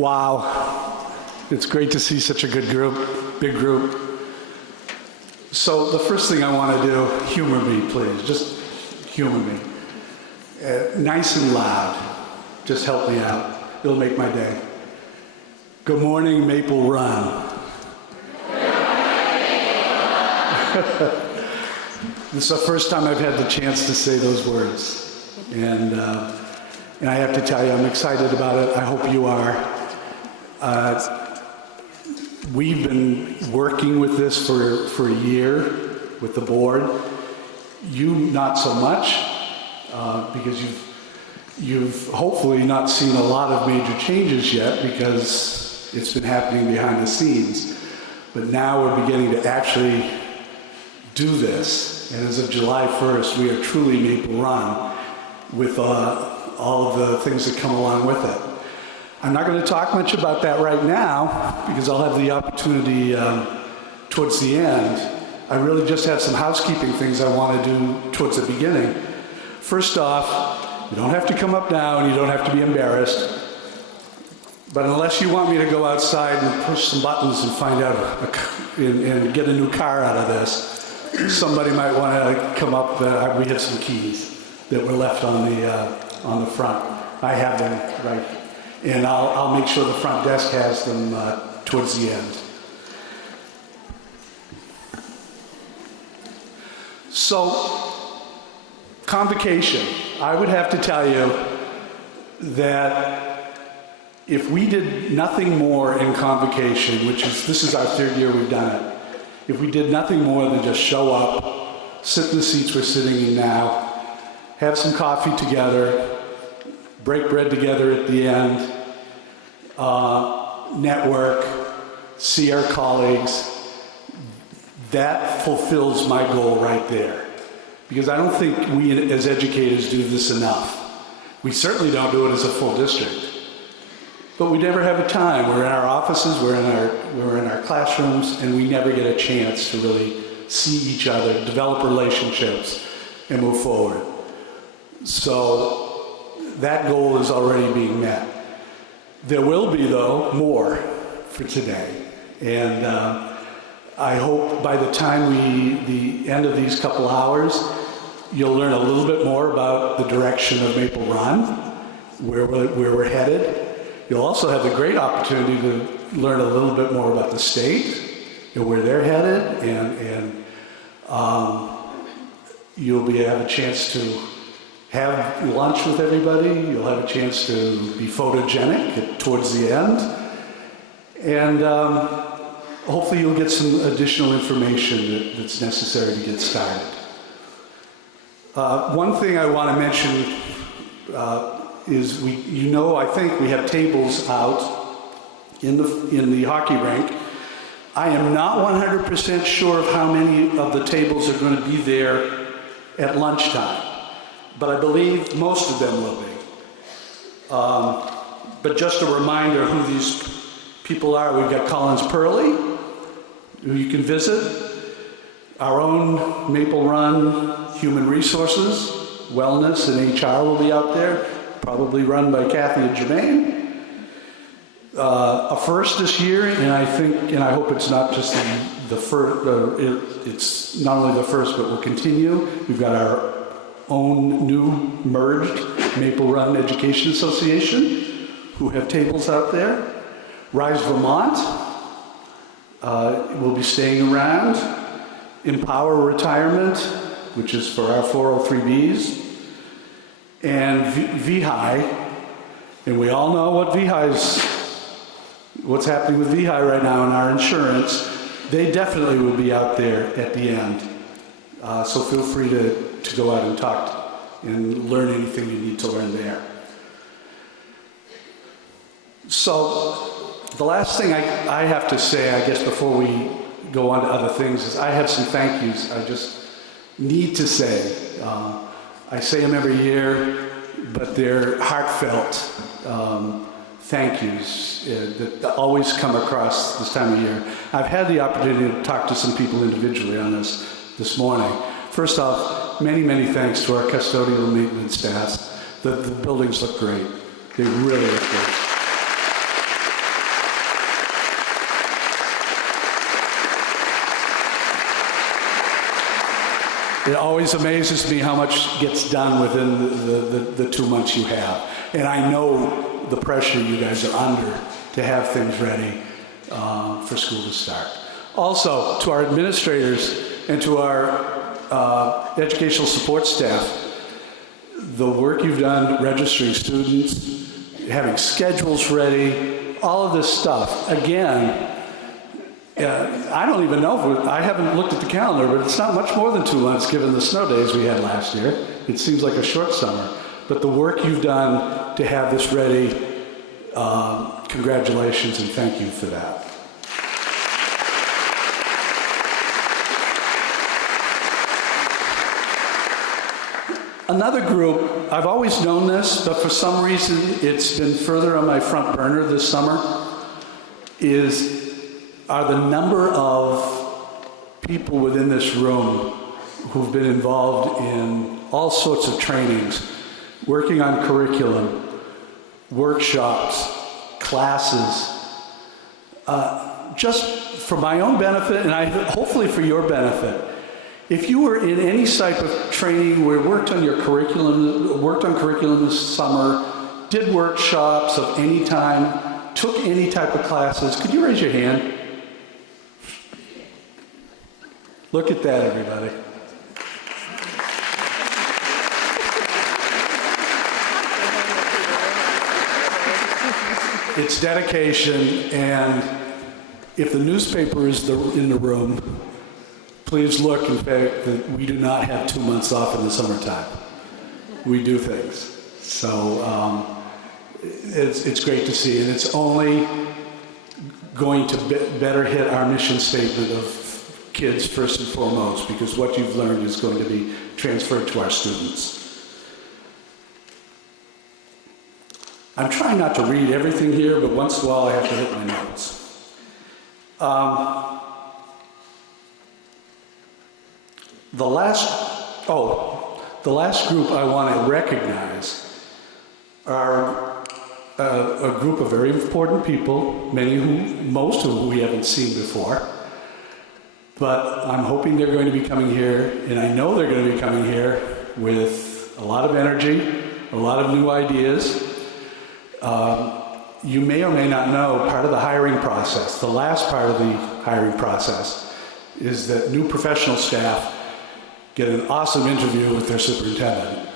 Wow, it's great to see such a good group, big group. So the first thing I want to do, humor me, please, just humor me. Nice and loud, just help me out. It'll make my day. Good morning, Maple Run. This is the first time I've had the chance to say those words. And I have to tell you, I'm excited about it. I hope you are. We've been working with this for a year with the board. You not so much, because you've hopefully not seen a lot of major changes yet because it's been happening behind the scenes. But now we're beginning to actually do this. And as of July 1st, we are truly Maple Run with all of the things that come along with it. I'm not going to talk much about that right now because I'll have the opportunity towards the end. I really just have some housekeeping things I want to do towards the beginning. First off, you don't have to come up now and you don't have to be embarrassed. But unless you want me to go outside and push some buttons and find out and get a new car out of this, somebody might want to come up. We have some keys that were left on the front. I have them right, and I'll make sure the front desk has them towards the end. So, Convocation. I would have to tell you that if we did nothing more in Convocation, this is our third year we've done it, if we did nothing more than just show up, sit in the seats we're sitting in now, have some coffee together, break bread together at the end, network, see our colleagues, that fulfills my goal right there. Because I don't think we as educators do this enough. We certainly don't do it as a full district. But we never have a time. We're in our offices, we're in our classrooms, and we never get a chance to really see each other, develop relationships, and move forward. So that goal is already being met. There will be, though, more for today. And I hope by the time the end of these couple hours, you'll learn a little bit more about the direction of Maple Run, where we're headed. You'll also have the great opportunity to learn a little bit more about the state and where they're headed, and you'll have a chance to have lunch with everybody. You'll have a chance to be photogenic towards the end, and hopefully you'll get some additional information that's necessary to get started. One thing I want to mention is I think we have tables out in the hockey rink. I am not 100% sure of how many of the tables are going to be there at lunchtime, but I believe most of them will be. But just a reminder who these people are. We've got Collins Purley, who you can visit. Our own Maple Run Human Resources, Wellness, and HR will be out there, probably run by Kathy and Jermaine. A first this year, and I hope it's not just the first, it's not only the first, but will continue. We've got our own new merged Maple Run Education Association, who have tables out there. Rise Vermont will be staying around. Empower Retirement, which is for our 403Bs. And VHI, and we all know what's happening with VHI right now in our insurance. They definitely will be out there at the end. So feel free to go out and talk and learn anything you need to learn there. So the last thing I have to say, I guess, before we go on to other things, is I have some thank yous I just need to say. I say them every year, but they're heartfelt thank yous that always come across this time of year. I've had the opportunity to talk to some people individually on this morning. First off, many, many thanks to our custodial maintenance staff. The buildings look great. They really look great. It always amazes me how much gets done within the 2 months you have. And I know the pressure you guys are under to have things ready for school to start. Also, to our administrators and to our educational support staff, the work you've done registering students, having schedules ready, all of this stuff. Again, I don't even know if I haven't looked at the calendar, but it's not much more than 2 months given the snow days we had last year. It seems like a short summer. But the work you've done to have this ready, congratulations and thank you for that. Another group, I've always known this, but for some reason it's been further on my front burner this summer, are the number of people within this room who've been involved in all sorts of trainings, working on curriculum, workshops, classes, just for my own benefit and hopefully for your benefit. If you were in any type of training where worked on curriculum this summer, did workshops of any time, took any type of classes, could you raise your hand? Look at that, everybody. It's dedication, and if the newspaper is in the room, please look, in fact, that we do not have 2 months off in the summertime. We do things. So it's great to see, and it's only going to better hit our mission statement of kids first and foremost, because what you've learned is going to be transferred to our students. I'm trying not to read everything here, but once in a while I have to hit my notes. The last group I want to recognize are a group of very important people, most of whom we haven't seen before. But I'm hoping they're going to be coming here, and I know they're going to be coming here with a lot of energy, a lot of new ideas. You may or may not know, part of the hiring process, the last part of the hiring process, is that new professional staff get an awesome interview with their superintendent.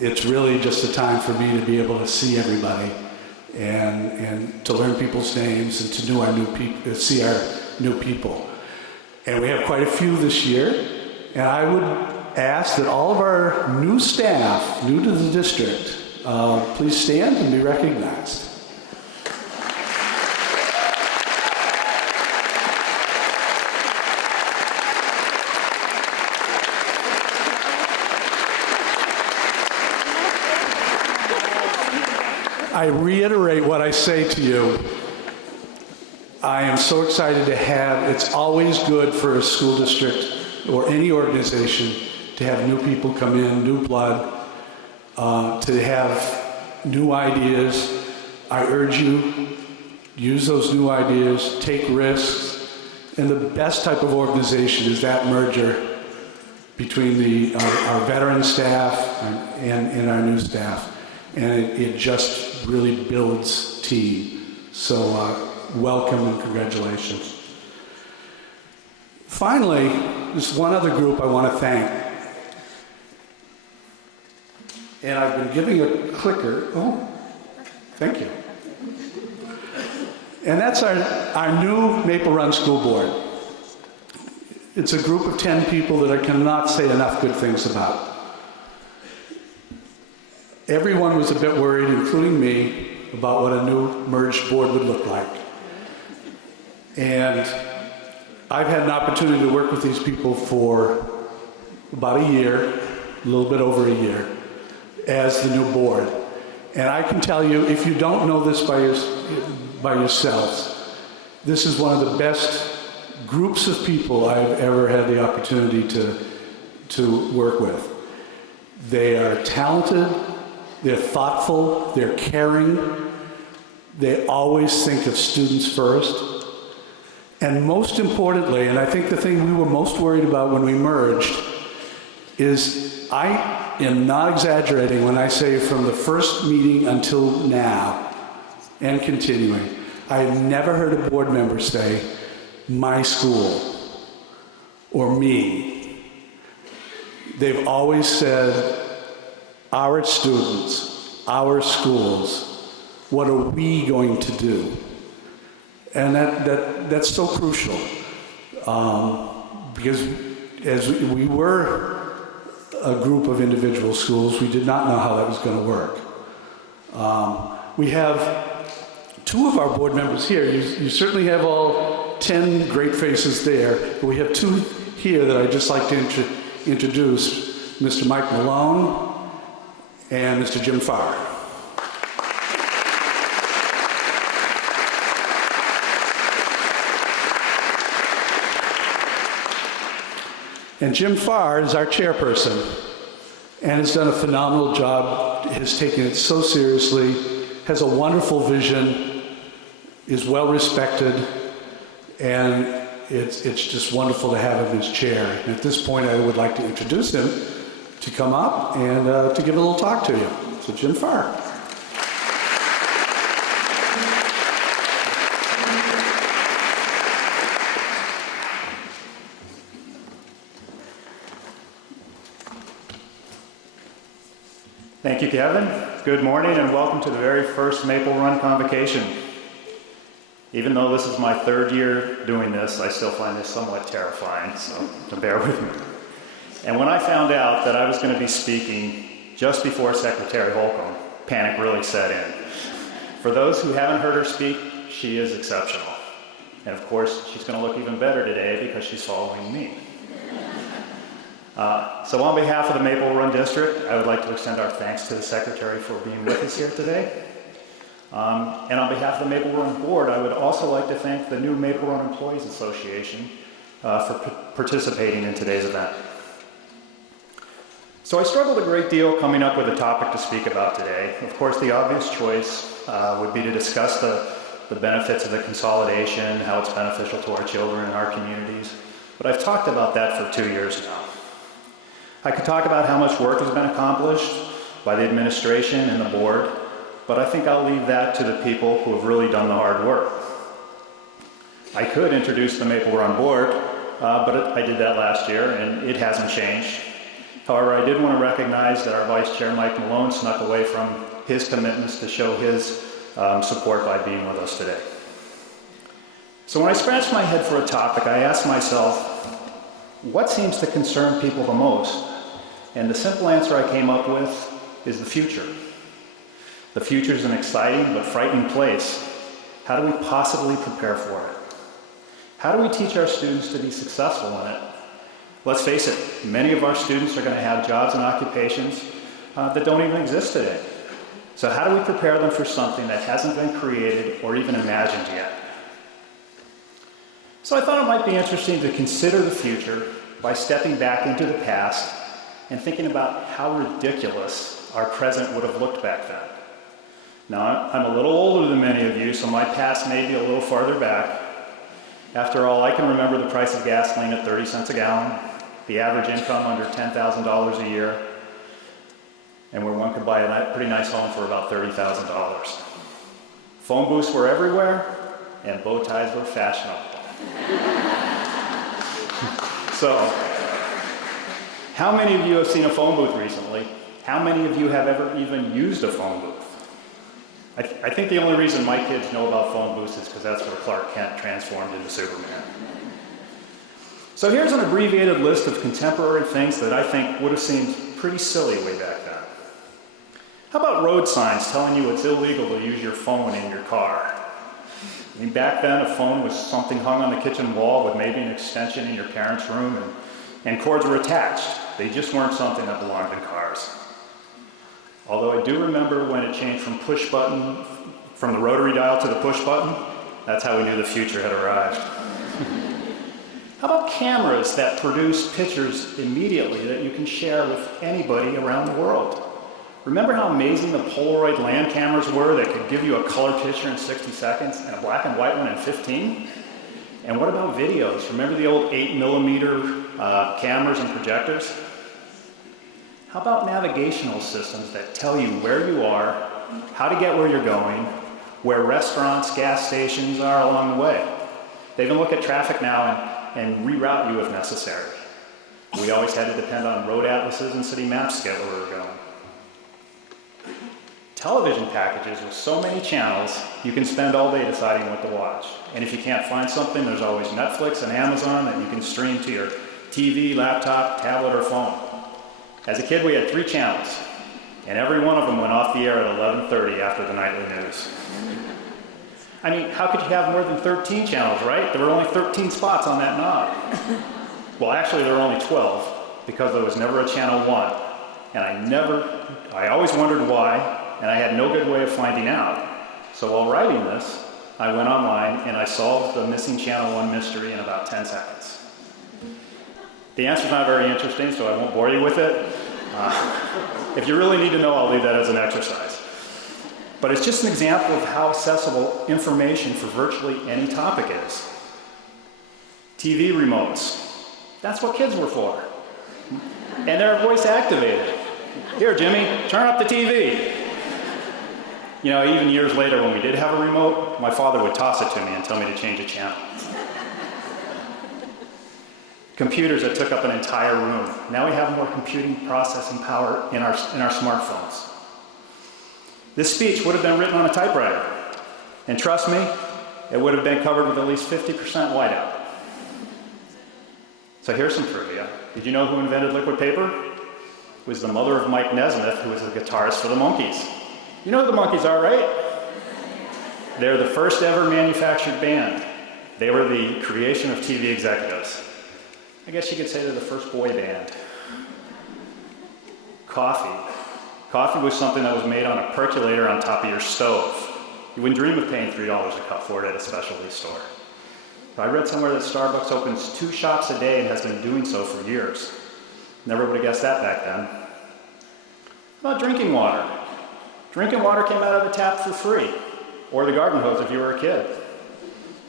It's really just a time for me to be able to see everybody and to learn people's names and to see our new people. And we have quite a few this year, and I would ask that all of our new staff, new to the district, please stand and be recognized. I reiterate what I say to you. I am so excited to have, it's always good for a school district or any organization to have new people come in, new blood, to have new ideas. I urge you, use those new ideas, take risks, and the best type of organization is that merger between our veteran staff and our new staff. And it just really builds team. So welcome and congratulations. Finally, there's one other group I want to thank. And I've been giving a clicker. Oh, thank you. And that's our new Maple Run School Board. It's a group of 10 people that I cannot say enough good things about. Everyone was a bit worried, including me, about what a new merged board would look like. And I've had an opportunity to work with these people for about a year, a little bit over a year, as the new board. And I can tell you, if you don't know this by yourselves, this is one of the best groups of people I've ever had the opportunity to work with. They are talented, they're thoughtful, they're caring, they always think of students first, And most importantly, and I think the thing we were most worried about when we merged, is I am not exaggerating when I say from the first meeting until now, and continuing, I have never heard a board member say, my school, or me. They've always said, our students, our schools, what are we going to do? And that's so crucial, because as we were a group of individual schools, we did not know how that was going to work. We have two of our board members here. You certainly have all 10 great faces there, but we have two here that I'd just like to introduce, Mr. Mike Malone and Mr. Jim Farr. And Jim Farr is our chairperson and has done a phenomenal job, has taken it so seriously, has a wonderful vision, is well respected, and it's just wonderful to have him as chair. And at this point, I would like to introduce him to come up and to give a little talk to you. So Jim Farr. Thank you, Kevin. Good morning and welcome to the very first Maple Run Convocation. Even though this is my third year doing this, I still find this somewhat terrifying, so bear with me. And when I found out that I was going to be speaking just before Secretary Holcomb, panic really set in. For those who haven't heard her speak, she is exceptional. And of course, she's going to look even better today because she's following me. So on behalf of the Maple Run District, I would like to extend our thanks to the Secretary for being with us here today. And on behalf of the Maple Run Board, I would also like to thank the new Maple Run Employees Association for participating in today's event. So I struggled a great deal coming up with a topic to speak about today. Of course, the obvious choice would be to discuss the benefits of the consolidation, how it's beneficial to our children and our communities. But I've talked about that for 2 years now. I could talk about how much work has been accomplished by the administration and the board, but I think I'll leave that to the people who have really done the hard work. I could introduce the Maple Run Board, but I did that last year and it hasn't changed. However, I did want to recognize that our Vice Chair, Mike Malone, snuck away from his commitments to show his support by being with us today. So when I scratched my head for a topic, I asked myself, what seems to concern people the most? And the simple answer I came up with is the future. The future is an exciting but frightening place. How do we possibly prepare for it? How do we teach our students to be successful in it? Let's face it, many of our students are going to have jobs and occupations that don't even exist today. So how do we prepare them for something that hasn't been created or even imagined yet? So I thought it might be interesting to consider the future by stepping back into the past and thinking about how ridiculous our present would have looked back then. Now, I'm a little older than many of you, so my past may be a little farther back. After all, I can remember the price of gasoline at 30 cents a gallon, the average income under $10,000 a year, and where one could buy a pretty nice home for about $30,000. Phone booths were everywhere, and bow ties were fashionable. So, how many of you have seen a phone booth recently? How many of you have ever even used a phone booth? I think the only reason my kids know about phone booths is because that's where Clark Kent transformed into Superman. So here's an abbreviated list of contemporary things that I think would have seemed pretty silly way back then. How about road signs telling you it's illegal to use your phone in your car? I mean, back then, a phone was something hung on the kitchen wall with maybe an extension in your parents' room, and cords were attached. They just weren't something that belonged in cars. Although I do remember when it changed from push button, from the rotary dial to the push button, that's how we knew the future had arrived. How about cameras that produce pictures immediately that you can share with anybody around the world? Remember how amazing the Polaroid land cameras were that could give you a color picture in 60 seconds and a black and white one in 15? And what about videos? Remember the old 8mm cameras and projectors? How about navigational systems that tell you where you are, how to get where you're going, where restaurants, gas stations are along the way? They even look at traffic now and reroute you if necessary. We always had to depend on road atlases and city maps to get where we were going. Television packages with so many channels, you can spend all day deciding what to watch. And if you can't find something, there's always Netflix and Amazon that you can stream to your TV, laptop, tablet, or phone. As a kid, we had 3 channels, and every one of them went off the air at 11:30 after the nightly news. I mean, how could you have more than 13 channels, right? There were only 13 spots on that knob. Well, actually, there were only 12, because there was never a channel 1. And I always wondered why, and I had no good way of finding out. So while writing this, I went online and I solved the missing channel 1 mystery in about 10 seconds. The answer's not very interesting, so I won't bore you with it. If you really need to know, I'll leave that as an exercise. But it's just an example of how accessible information for virtually any topic is. TV remotes. That's what kids were for. And they're voice activated. Here, Jimmy, turn up the TV. You know, even years later when we did have a remote, my father would toss it to me and tell me to change a channel. Computers that took up an entire room. Now we have more computing processing power in our smartphones. This speech would have been written on a typewriter. And trust me, it would have been covered with at least 50% whiteout. So here's some trivia. Did you know who invented liquid paper? It was the mother of Mike Nesmith, who was the guitarist for the Monkees. You know who the Monkees are, right? They're the first ever manufactured band. They were the creation of TV executives. I guess you could say they're the first boy band. Coffee. Coffee was something that was made on a percolator on top of your stove. You wouldn't dream of paying $3 a cup for it at a specialty store. I read somewhere that Starbucks opens 2 shops a day and has been doing so for years. Never would have guessed that back then. How about drinking water? Drinking water came out of the tap for free, or the garden hose if you were a kid.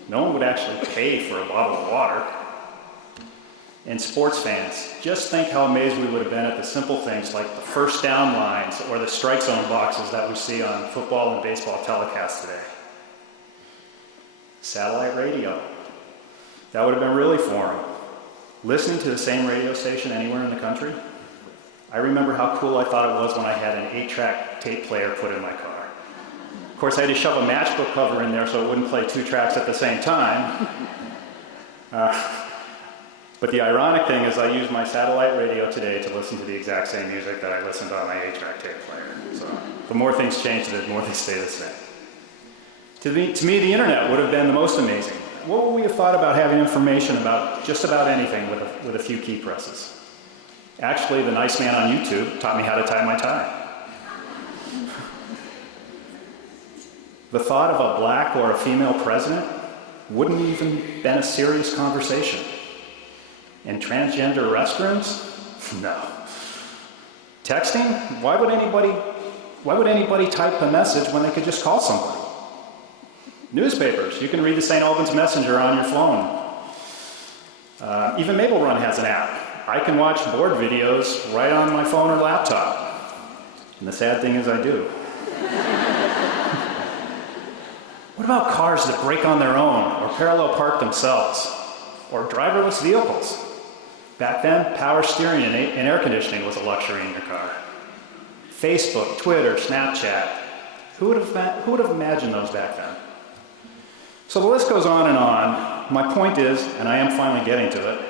No one would actually pay for a bottle of water. And sports fans, just think how amazed we would have been at the simple things like the first down lines or the strike zone boxes that we see on football and baseball telecasts today. Satellite radio. That would have been really foreign. Listening to the same radio station anywhere in the country. I remember how cool I thought it was when I had an 8-track tape player put in my car. Of course, I had to shove a matchbook cover in there so it wouldn't play 2 tracks at the same time. But the ironic thing is I use my satellite radio today to listen to the exact same music that I listened to on my 8-track tape player. So the more things change, the more they stay the same. To me, the internet would have been the most amazing. What would we have thought about having information about just about anything with a few key presses? Actually, the nice man on YouTube taught me how to tie my tie. The thought of a black or a female president wouldn't even been a serious conversation. And transgender restrooms? No. Texting? Why would anybody type a message when they could just call somebody? Newspapers. You can read the St. Albans Messenger on your phone. Even Maple Run has an app. I can watch board videos right on my phone or laptop. And the sad thing is I do. What about cars that brake on their own or parallel park themselves? Or driverless vehicles? Back then, power steering and air conditioning was a luxury in your car. Facebook, Twitter, Snapchat. Who would have imagined those back then? So the list goes on and on. My point is, and I am finally getting to it,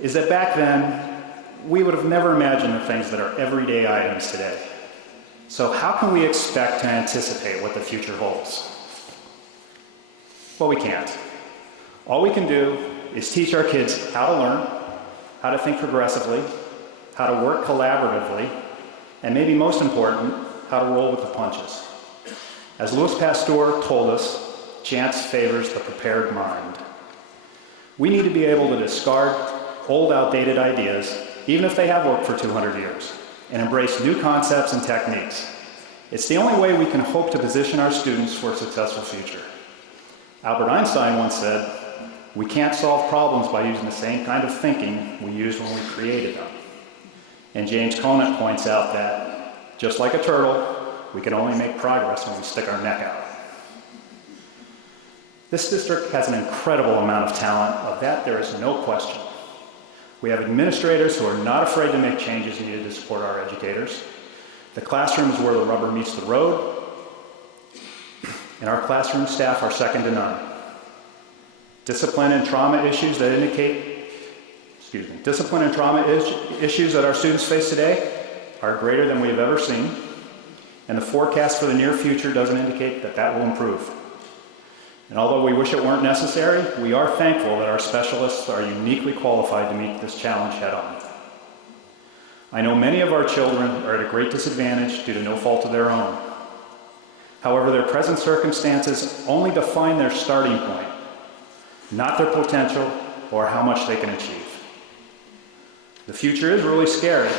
is that back then, we would have never imagined the things that are everyday items today. So how can we expect to anticipate what the future holds? Well, we can't. All we can do is teach our kids how to learn, how to think progressively, how to work collaboratively, and maybe most important, how to roll with the punches. As Louis Pasteur told us, chance favors the prepared mind. We need to be able to discard old, outdated ideas, even if they have worked for 200 years, and embrace new concepts and techniques. It's the only way we can hope to position our students for a successful future. Albert Einstein once said, We can't solve problems by using the same kind of thinking we used when we created them. And James Conant points out that, just like a turtle, we can only make progress when we stick our neck out. This district has an incredible amount of talent. Of that, there is no question. We have administrators who are not afraid to make changes needed to support our educators. The classroom is where the rubber meets the road, and our classroom staff are second to none. Discipline and trauma issues that our students face today are greater than we have ever seen, and the forecast for the near future doesn't indicate that that will improve. And although we wish it weren't necessary, we are thankful that our specialists are uniquely qualified to meet this challenge head on. I know many of our children are at a great disadvantage due to no fault of their own. However, their present circumstances only define their starting point, not their potential or how much they can achieve. The future is really scary,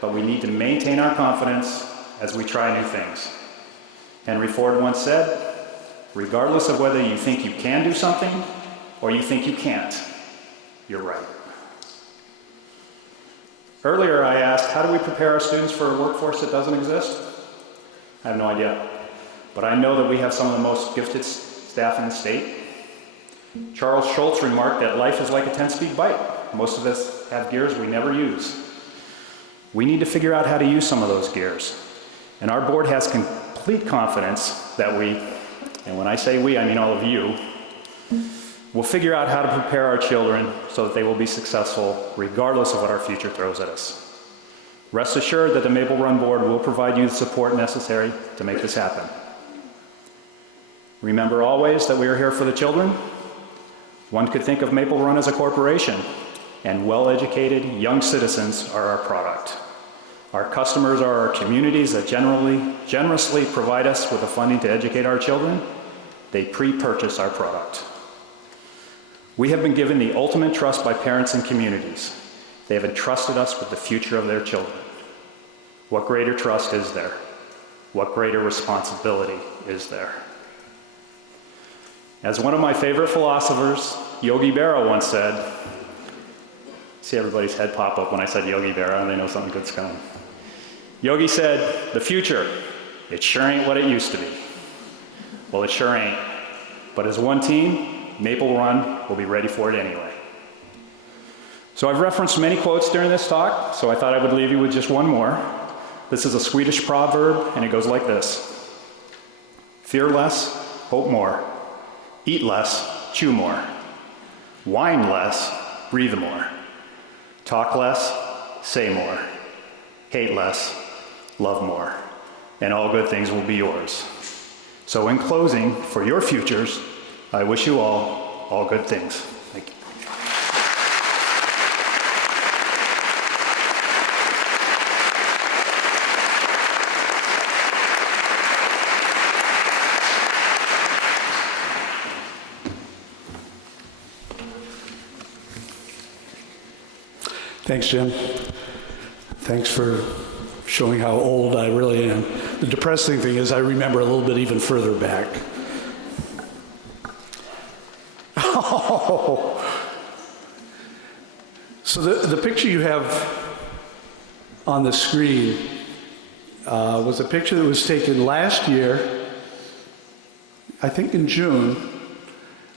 but we need to maintain our confidence as we try new things. Henry Ford once said, "Regardless of whether you think you can do something or you think you can't, you're right." Earlier I asked, how do we prepare our students for a workforce that doesn't exist? I have no idea, but I know that we have some of the most gifted staff in the state. Charles Schultz remarked that life is like a 10-speed bike. Most of us have gears we never use. We need to figure out how to use some of those gears. And our board has complete confidence that we, and when I say we, I mean all of you, will figure out how to prepare our children so that they will be successful regardless of what our future throws at us. Rest assured that the Maple Run Board will provide you the support necessary to make this happen. Remember always that we are here for the children. One could think of Maple Run as a corporation, and well-educated young citizens are our product. Our customers are our communities that generously provide us with the funding to educate our children. They pre-purchase our product. We have been given the ultimate trust by parents and communities. They have entrusted us with the future of their children. What greater trust is there? What greater responsibility is there? As one of my favorite philosophers, Yogi Berra, once said, see everybody's head pop up when I said Yogi Berra, and they know something good's coming. Yogi said, "The future, it sure ain't what it used to be." Well, it sure ain't. But as one team, Maple Run will be ready for it anyway. So I've referenced many quotes during this talk, so I thought I would leave you with just one more. This is a Swedish proverb, and it goes like this: fear less, hope more. Eat less, chew more. Whine less, breathe more. Talk less, say more. Hate less, love more. And all good things will be yours. So in closing, for your futures, I wish you all good things. Thank you. Thanks, Jim. Thanks for showing how old I really am. The depressing thing is I remember a little bit even further back. Oh. So the picture you have on the screen was a picture that was taken last year, I think in June,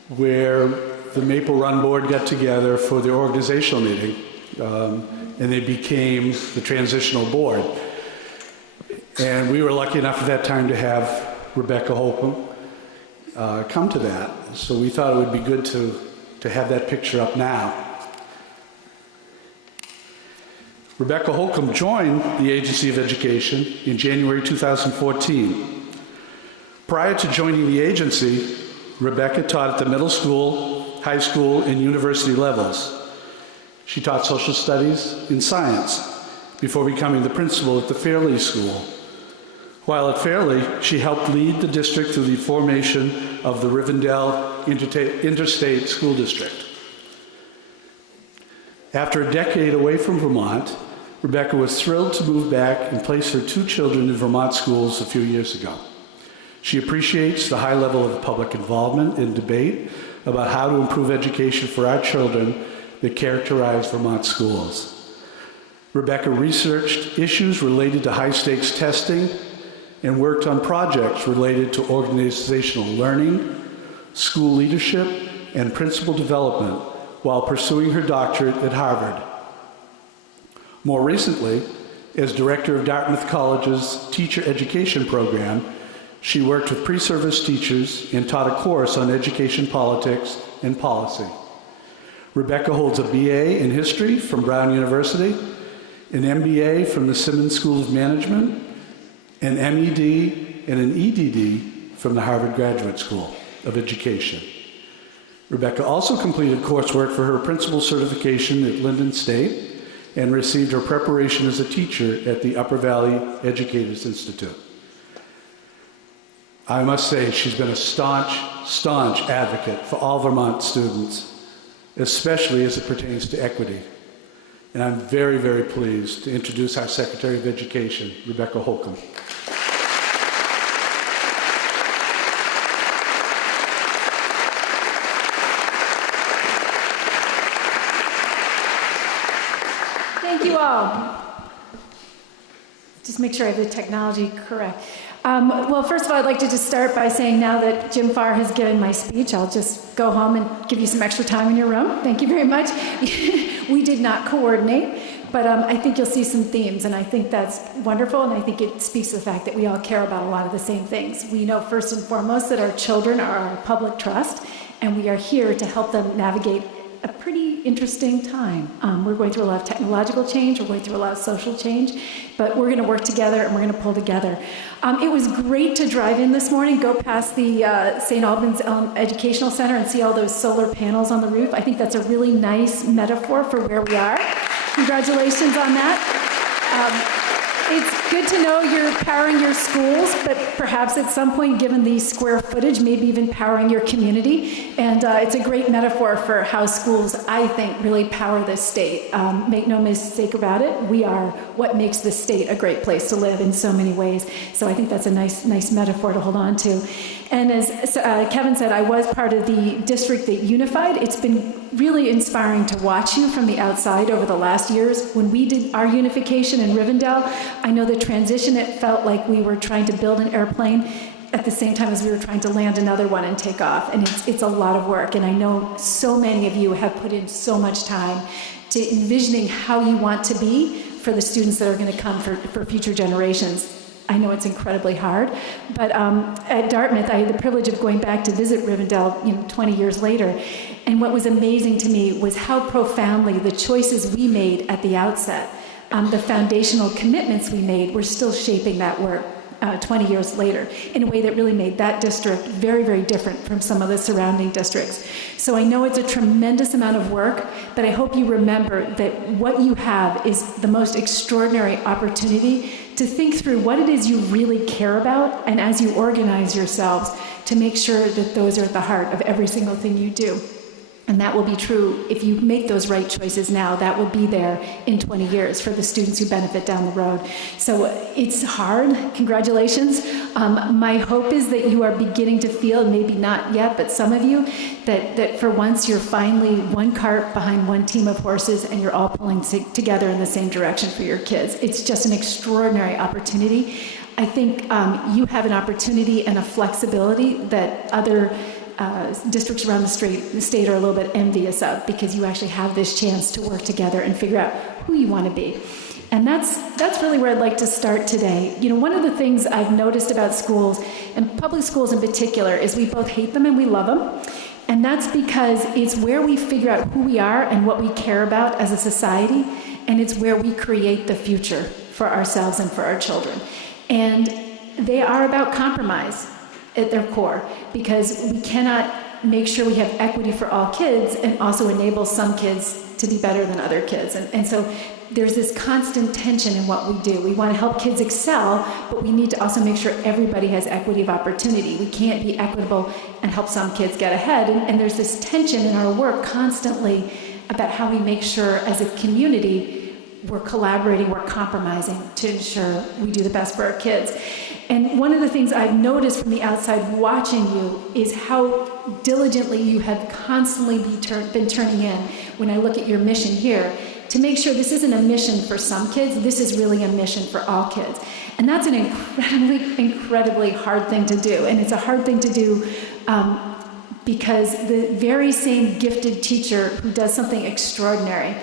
where the Maple Run Board got together for their organizational meeting. And they became the transitional board. And we were lucky enough at that time to have Rebecca Holcomb come to that. So we thought it would be good to have that picture up now. Rebecca Holcomb joined the Agency of Education in January 2014. Prior to joining the agency, Rebecca taught at the middle school, high school, and university levels. She taught social studies and science before becoming the principal at the Fairley School. While at Fairley, she helped lead the district through the formation of the Rivendell Interstate School District. After a decade away from Vermont, Rebecca was thrilled to move back and place her 2 children in Vermont schools a few years ago. She appreciates the high level of public involvement and debate about how to improve education for our children that characterize Vermont schools. Rebecca researched issues related to high-stakes testing and worked on projects related to organizational learning, school leadership, and principal development while pursuing her doctorate at Harvard. More recently, as director of Dartmouth College's teacher education program, she worked with pre-service teachers and taught a course on education politics and policy. Rebecca holds a BA in history from Brown University, an MBA from the Simmons School of Management, an MED and an EDD from the Harvard Graduate School of Education. Rebecca also completed coursework for her principal certification at Linden State and received her preparation as a teacher at the Upper Valley Educators Institute. I must say she's been a staunch advocate for all Vermont students, especially as it pertains to equity. And I'm very, very pleased to introduce our Secretary of Education, Rebecca Holcomb. Thank you all. Just make sure I have the technology correct. Well, first of all, I'd like to just start by saying now that Jim Farr has given my speech, I'll just go home and give you some extra time in your room. Thank you very much. We did not coordinate, but I think you'll see some themes, and I think that's wonderful, and I think it speaks to the fact that we all care about a lot of the same things. We know first and foremost that our children are our public trust, and we are here to help them navigate a pretty interesting time. We're going through a lot of technological change, we're going through a lot of social change, but we're going to work together and we're going to pull together. It was great to drive in this morning, go past the St. Albans Educational Center and see all those solar panels on the roof. I think that's a really nice metaphor for where we are. Congratulations on that. It's good to know you're powering your schools, but perhaps at some point, given the square footage, maybe even powering your community. And it's a great metaphor for how schools, I think, really power this state. Make no mistake about it, we are what makes this state a great place to live in so many ways. So I think that's a nice metaphor to hold on to. And as Kevin said, I was part of the district that unified. It's been really inspiring to watch you from the outside over the last years. When we did our unification in Rivendell, I know the transition, it felt like we were trying to build an airplane at the same time as we were trying to land another one and take off. And it's a lot of work. And I know so many of you have put in so much time to envisioning how you want to be for the students that are going to come for future generations. I know it's incredibly hard, but at Dartmouth, I had the privilege of going back to visit Rivendell 20 years later. And what was amazing to me was how profoundly the choices we made at the outset, the foundational commitments we made, were still shaping that work 20 years later in a way that really made that district very, very different from some of the surrounding districts. So I know it's a tremendous amount of work, but I hope you remember that what you have is the most extraordinary opportunity to think through what it is you really care about, and as you organize yourselves, to make sure that those are at the heart of every single thing you do. And that will be true if you make those right choices now. That will be there in 20 years for the students who benefit down the road. So it's hard. Congratulations. My hope is that you are beginning to feel, maybe not yet, but some of you, that for once you're finally one cart behind one team of horses and you're all pulling together in the same direction for your kids. It's just an extraordinary opportunity. I think you have an opportunity and a flexibility that other districts around the state are a little bit envious of, because you actually have this chance to work together and figure out who you want to be. And that's really where I'd like to start today. One of the things I've noticed about schools, and public schools in particular, is we both hate them and we love them. And that's because it's where we figure out who we are and what we care about as a society, and it's where we create the future for ourselves and for our children. And they are about compromise at their core, because we cannot make sure we have equity for all kids and also enable some kids to be better than other kids. And so there's this constant tension in what we do. We want to help kids excel, but we need to also make sure everybody has equity of opportunity. We can't be equitable and help some kids get ahead. And there's this tension in our work constantly about how we make sure as a community we're collaborating, we're compromising to ensure we do the best for our kids. And one of the things I've noticed from the outside watching you is how diligently you have constantly been turning in when I look at your mission here to make sure this isn't a mission for some kids, this is really a mission for all kids. And that's an incredibly hard thing to do. And it's a hard thing to do because the very same gifted teacher who does something extraordinary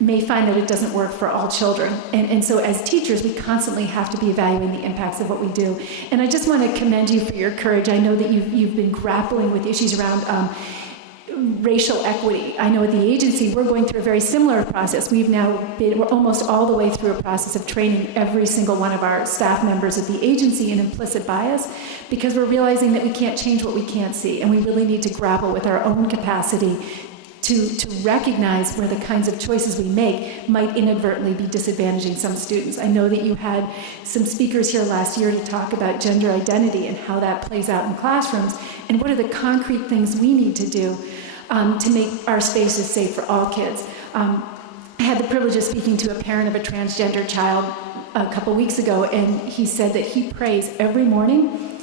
may find that it doesn't work for all children. And so as teachers, we constantly have to be evaluating the impacts of what we do. And I just want to commend you for your courage. I know that you've been grappling with issues around racial equity. I know at the agency, we're going through a very similar process. We're almost all the way through a process of training every single one of our staff members at the agency in implicit bias, because we're realizing that we can't change what we can't see, and we really need to grapple with our own capacity to recognize where the kinds of choices we make might inadvertently be disadvantaging some students. I know that you had some speakers here last year to talk about gender identity and how that plays out in classrooms, and what are the concrete things we need to do to make our spaces safe for all kids. I had the privilege of speaking to a parent of a transgender child a couple weeks ago, and he said that he prays every morning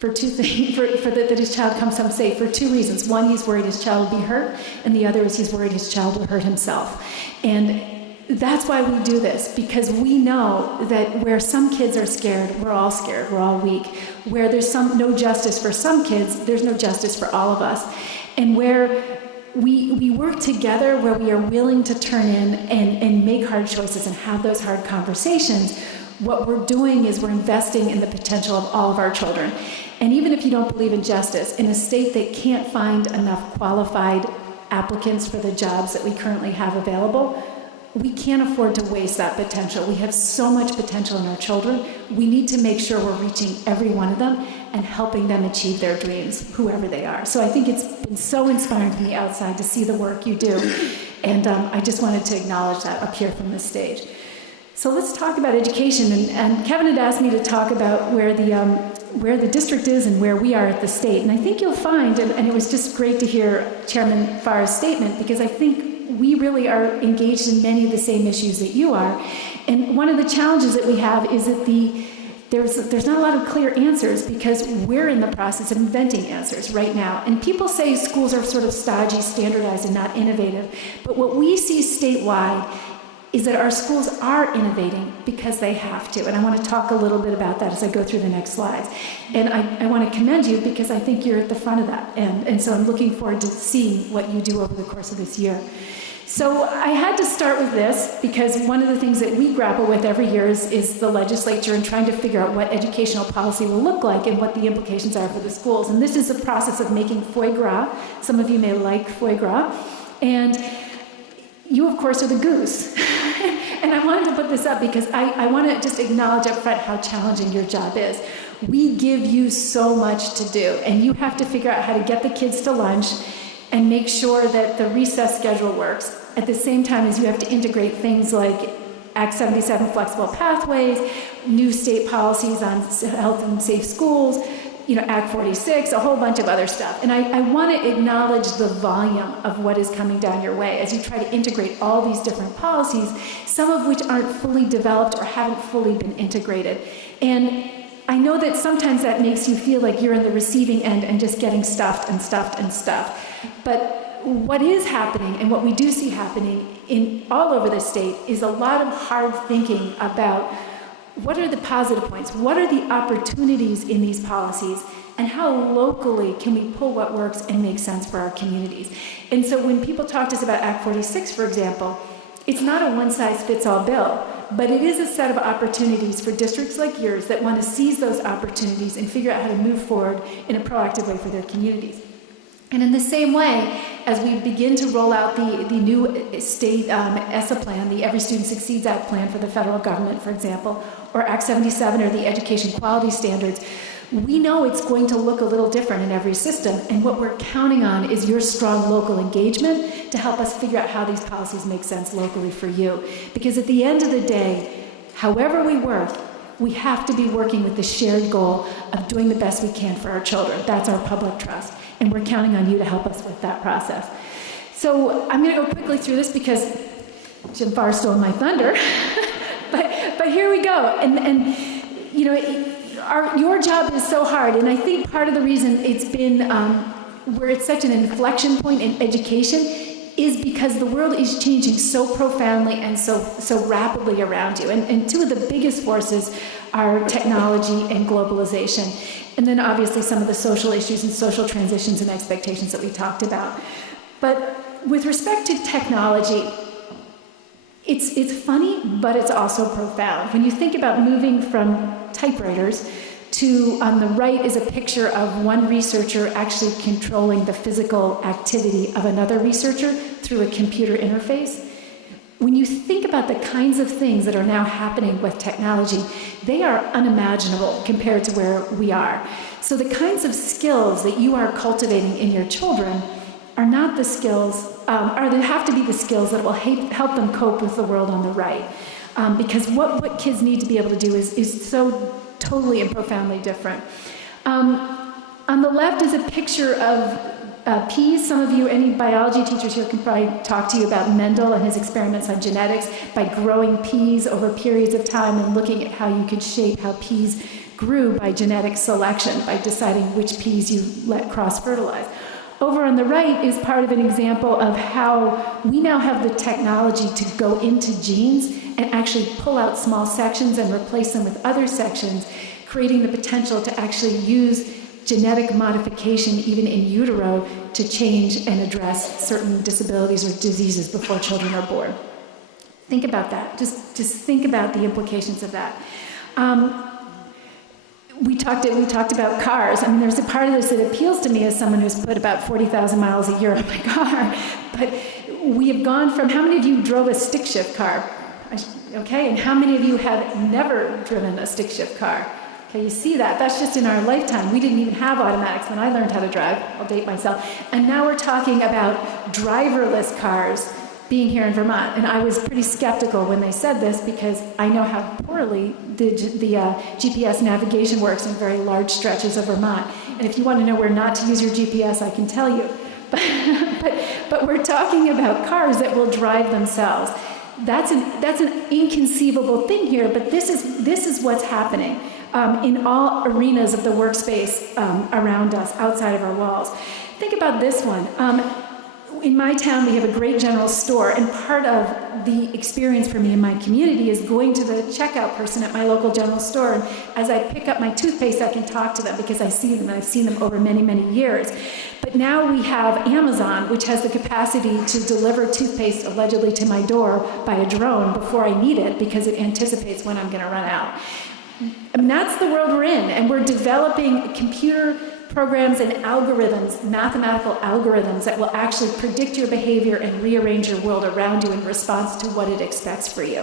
for two things, that his child comes home safe for two reasons. One, he's worried his child will be hurt, and the other is he's worried his child will hurt himself. And that's why we do this, because we know that where some kids are scared, we're all scared, we're all weak. Where there's no justice for some kids, there's no justice for all of us. And where we work together, where we are willing to turn in and make hard choices and have those hard conversations, what we're doing is we're investing in the potential of all of our children. And even if you don't believe in justice, in a state that can't find enough qualified applicants for the jobs that we currently have available, we can't afford to waste that potential. We have so much potential in our children. We need to make sure we're reaching every one of them and helping them achieve their dreams, whoever they are. So I think it's been so inspiring from the outside to see the work you do. And I just wanted to acknowledge that up here from this stage. So let's talk about education. And Kevin had asked me to talk about where the district is and where we are at the state. And I think you'll find, and it was just great to hear Chairman Farr's statement, because I think we really are engaged in many of the same issues that you are. And one of the challenges that we have is that there's not a lot of clear answers, because we're in the process of inventing answers right now. And people say schools are sort of stodgy, standardized, and not innovative. But what we see statewide is that our schools are innovating because they have to. And I want to talk a little bit about that as I go through the next slides. And I want to commend you, because I think you're at the front of that. And so I'm looking forward to seeing what you do over the course of this year. So I had to start with this, because one of the things that we grapple with every year is the legislature and trying to figure out what educational policy will look like and what the implications are for the schools. And this is a process of making foie gras. Some of you may like foie gras. And you, of course, are the goose. And I wanted to put this up because I want to just acknowledge up front how challenging your job is. We give you so much to do, and you have to figure out how to get the kids to lunch and make sure that the recess schedule works, at the same time as you have to integrate things like Act 77 flexible pathways, new state policies on health and safe schools, Act 46, a whole bunch of other stuff. And I want to acknowledge the volume of what is coming down your way as you try to integrate all these different policies, some of which aren't fully developed or haven't fully been integrated. And I know that sometimes that makes you feel like you're in the receiving end and just getting stuffed and stuffed and stuffed. But what is happening, and what we do see happening in all over the state, is a lot of hard thinking about what are the positive points, what are the opportunities in these policies, and how locally can we pull what works and make sense for our communities. And so when people talk to us about Act 46, for example, it's not a one-size-fits-all bill, but it is a set of opportunities for districts like yours that want to seize those opportunities and figure out how to move forward in a proactive way for their communities. And in the same way, as we begin to roll out the new state ESSA plan, the Every Student Succeeds Act plan for the federal government, for example, or Act 77 or the education quality standards, we know it's going to look a little different in every system. And what we're counting on is your strong local engagement to help us figure out how these policies make sense locally for you. Because at the end of the day, however we work, we have to be working with the shared goal of doing the best we can for our children. That's our public trust. And we're counting on you to help us with that process. So I'm going to go quickly through this because Jim Farr stole my thunder. but here we go. And your job is so hard, and I think part of the reason it's been where it's such an inflection point in education is because the world is changing so profoundly and so rapidly around you. And two of the biggest forces are technology and globalization. And then obviously some of the social issues and social transitions and expectations that we talked about. But with respect to technology, it's funny, but it's also profound. When you think about moving from typewriters to, on the right is a picture of one researcher actually controlling the physical activity of another researcher through a computer interface. When you think about the kinds of things that are now happening with technology, they are unimaginable compared to where we are. So the kinds of skills that you are cultivating in your children are not the skills, or they have to be the skills that will help them cope with the world on the right. Because what kids need to be able to do is so totally and profoundly different. On the left is a picture of peas. Some of you, any biology teachers here, can probably talk to you about Mendel and his experiments on genetics by growing peas over periods of time and looking at how you could shape how peas grew by genetic selection, by deciding which peas you let cross-fertilize. Over on the right is part of an example of how we now have the technology to go into genes and actually pull out small sections and replace them with other sections, creating the potential to actually use genetic modification, even in utero, to change and address certain disabilities or diseases before children are born. Think about that. Just think about the implications of that. We talked about cars. I mean, there's a part of this that appeals to me as someone who's put about 40,000 miles a year on my car. But we have gone from, how many of you drove a stick shift car? Okay, and how many of you have never driven a stick shift car? Okay, you see that. That's just in our lifetime. We didn't even have automatics when I learned how to drive. I'll date myself. And now we're talking about driverless cars being here in Vermont. And I was pretty skeptical when they said this because I know how poorly the GPS navigation works in very large stretches of Vermont. And if you want to know where not to use your GPS, I can tell you. But we're talking about cars that will drive themselves. That's an inconceivable thing here, but this is what's happening in all arenas of the workspace around us, outside of our walls. Think about this one. In my town, we have a great general store, and part of the experience for me in my community is going to the checkout person at my local general store, and as I pick up my toothpaste, I can talk to them because I see them, and I've seen them over many, many years. But now we have Amazon, which has the capacity to deliver toothpaste allegedly to my door by a drone before I need it because it anticipates when I'm going to run out. And that's the world we're in, and we're developing computer programs and algorithms, mathematical algorithms that will actually predict your behavior and rearrange your world around you in response to what it expects for you.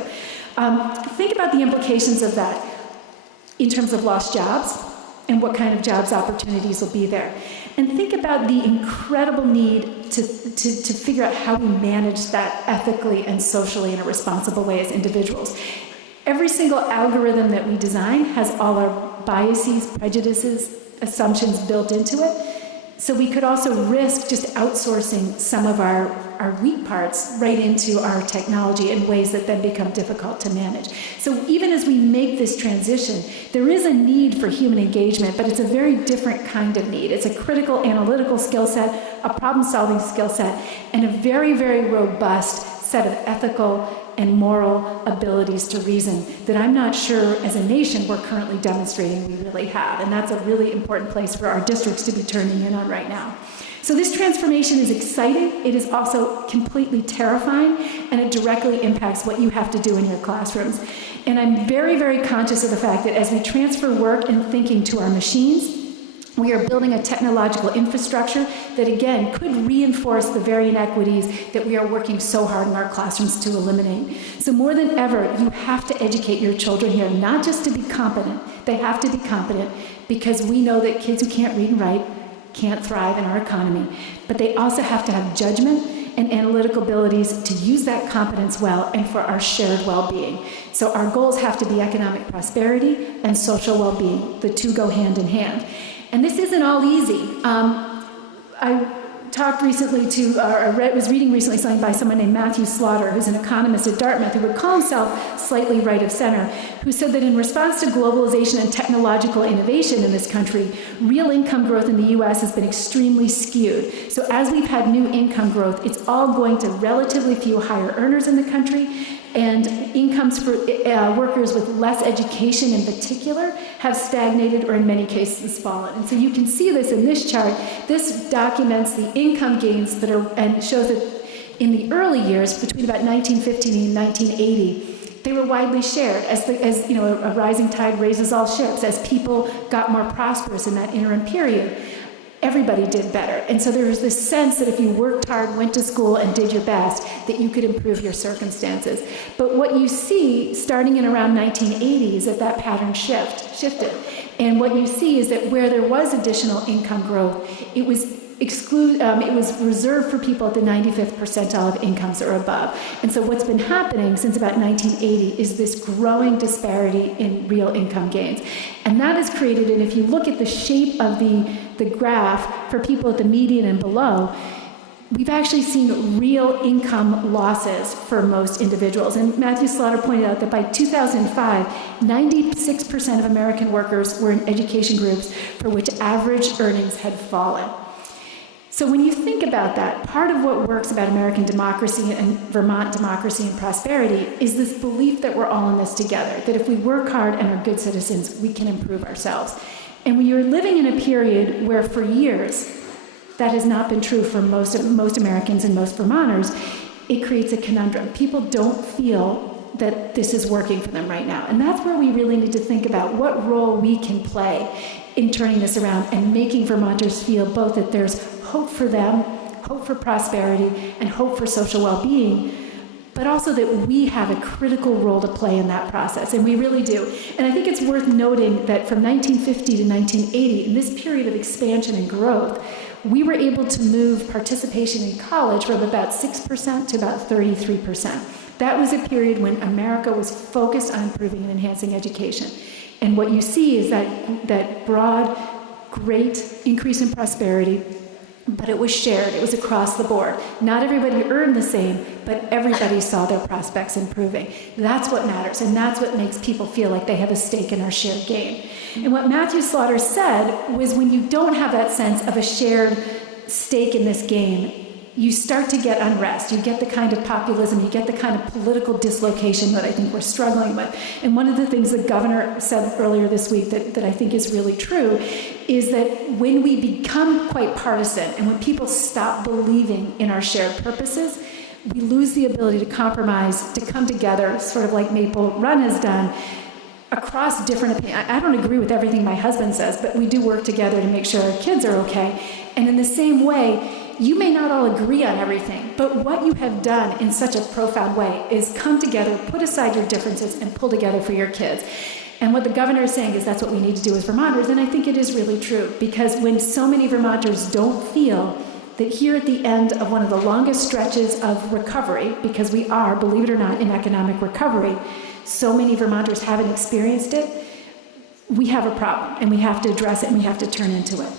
Think about the implications of that in terms of lost jobs and what kind of jobs opportunities will be there. And think about the incredible need to figure out how we manage that ethically and socially in a responsible way as individuals. Every single algorithm that we design has all our biases, prejudices, assumptions built into it. So we could also risk just outsourcing some of our weak parts right into our technology in ways that then become difficult to manage. So even as we make this transition, there is a need for human engagement, but it's a very different kind of need. It's a critical analytical skill set, a problem-solving skill set, and a very, very robust set of ethical and moral abilities to reason that I'm not sure as a nation we're currently demonstrating we really have. And that's a really important place for our districts to be turning in on right now. So this transformation is exciting. It is also completely terrifying, and it directly impacts what you have to do in your classrooms. And I'm very, very conscious of the fact that as we transfer work and thinking to our machines, we are building a technological infrastructure that, again, could reinforce the very inequities that we are working so hard in our classrooms to eliminate. So more than ever, you have to educate your children here, not just to be competent. They have to be competent because we know that kids who can't read and write can't thrive in our economy. But they also have to have judgment and analytical abilities to use that competence well and for our shared well-being. So our goals have to be economic prosperity and social well-being. The two go hand in hand. And this isn't all easy. talked recently was reading recently something by someone named Matthew Slaughter, who's an economist at Dartmouth, who would call himself slightly right of center, who said that in response to globalization and technological innovation in this country, real income growth in the U.S. has been extremely skewed. So as we've had new income growth, it's all going to relatively few higher earners in the country, and incomes for workers with less education in particular have stagnated or in many cases fallen. And so you can see this in this chart. This documents the income gains that are, and shows that in the early years, between about 1915 and 1980, they were widely shared as you know, a rising tide raises all ships. As people got more prosperous in that interim period, everybody did better. And so there was this sense that if you worked hard, went to school, and did your best, that you could improve your circumstances. But what you see, starting in around 1980, is that pattern shifted. And what you see is that where there was additional income growth, it was reserved for people at the 95th percentile of incomes or above. And so what's been happening since about 1980 is this growing disparity in real income gains. And that has created, and if you look at the shape of the graph for people at the median and below, we've actually seen real income losses for most individuals. And Matthew Slaughter pointed out that by 2005, 96% of American workers were in education groups for which average earnings had fallen. So when you think about that, part of what works about American democracy and Vermont democracy and prosperity is this belief that we're all in this together, that if we work hard and are good citizens, we can improve ourselves. And when you're living in a period where for years that has not been true for most Americans and most Vermonters, it creates a conundrum. People don't feel that this is working for them right now. And that's where we really need to think about what role we can play in turning this around and making Vermonters feel both that there's hope for them, hope for prosperity, and hope for social well-being, but also that we have a critical role to play in that process, and we really do. And I think it's worth noting that from 1950 to 1980, in this period of expansion and growth, we were able to move participation in college from about 6% to about 33%. That was a period when America was focused on improving and enhancing education. And what you see is that broad, great increase in prosperity, but it was shared, it was across the board. Not everybody earned the same, but everybody saw their prospects improving. That's what matters, and that's what makes people feel like they have a stake in our shared game. And what Matthew Slaughter said was when you don't have that sense of a shared stake in this game, you start to get unrest. You get the kind of populism, you get the kind of political dislocation that I think we're struggling with. And one of the things the governor said earlier this week that I think is really true is that when we become quite partisan and when people stop believing in our shared purposes, we lose the ability to compromise, to come together, sort of like Maple Run has done, across different opinions. I don't agree with everything my husband says, but we do work together to make sure our kids are okay. And in the same way, you may not all agree on everything, but what you have done in such a profound way is come together, put aside your differences, and pull together for your kids. And what the governor is saying is that's what we need to do as Vermonters, and I think it is really true, because when so many Vermonters don't feel that here at the end of one of the longest stretches of recovery, because we are, believe it or not, in economic recovery, so many Vermonters haven't experienced it, we have a problem, and we have to address it, and we have to turn into it.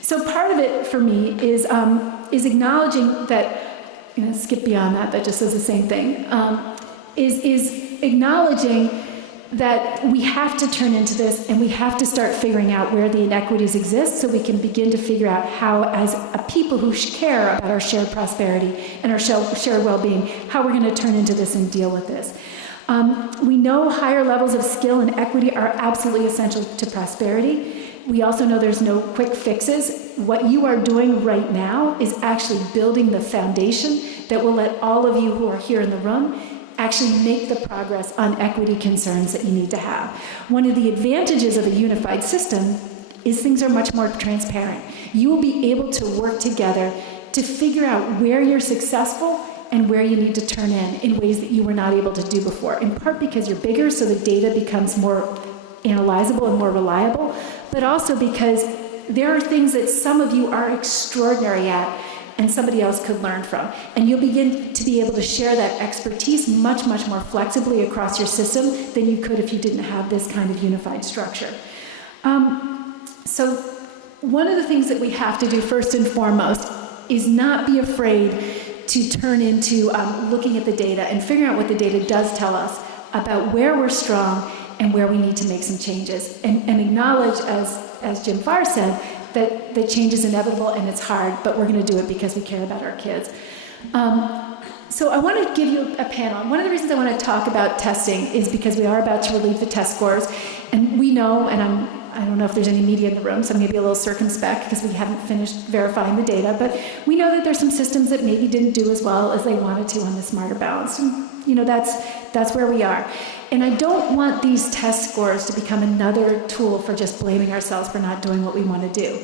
So part of it for me is acknowledging that, skip beyond that, that just says the same thing, is acknowledging that we have to turn into this and we have to start figuring out where the inequities exist so we can begin to figure out how, as a people who care about our shared prosperity and our shared well-being, how we're going to turn into this and deal with this. We know higher levels of skill and equity are absolutely essential to prosperity. We also know there's no quick fixes. What you are doing right now is actually building the foundation that will let all of you who are here in the room actually make the progress on equity concerns that you need to have. One of the advantages of a unified system is things are much more transparent. You will be able to work together to figure out where you're successful and where you need to turn in ways that you were not able to do before, in part because you're bigger, so the data becomes more analyzable and more reliable, but also because there are things that some of you are extraordinary at and somebody else could learn from. And you'll begin to be able to share that expertise much, much more flexibly across your system than you could if you didn't have this kind of unified structure. So one of the things that we have to do first and foremost is not be afraid to turn into looking at the data and figuring out what the data does tell us about where we're strong and where we need to make some changes. And acknowledge, as Jim Farr said, that the change is inevitable and it's hard, but we're going to do it because we care about our kids. So I want to give you a panel. One of the reasons I want to talk about testing is because we are about to relieve the test scores. And we know, and I don't know if there's any media in the room, so I'm going to be a little circumspect because we haven't finished verifying the data, but we know that there's some systems that maybe didn't do as well as they wanted to on the Smarter Balance. And, you know, that's where we are. And I don't want these test scores to become another tool for just blaming ourselves for not doing what we want to do.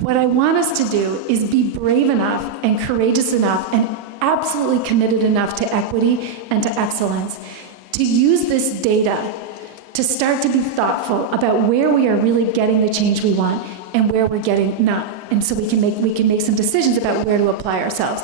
What I want us to do is be brave enough and courageous enough and absolutely committed enough to equity and to excellence to use this data to start to be thoughtful about where we are really getting the change we want and where we're getting not. And so we can make some decisions about where to apply ourselves.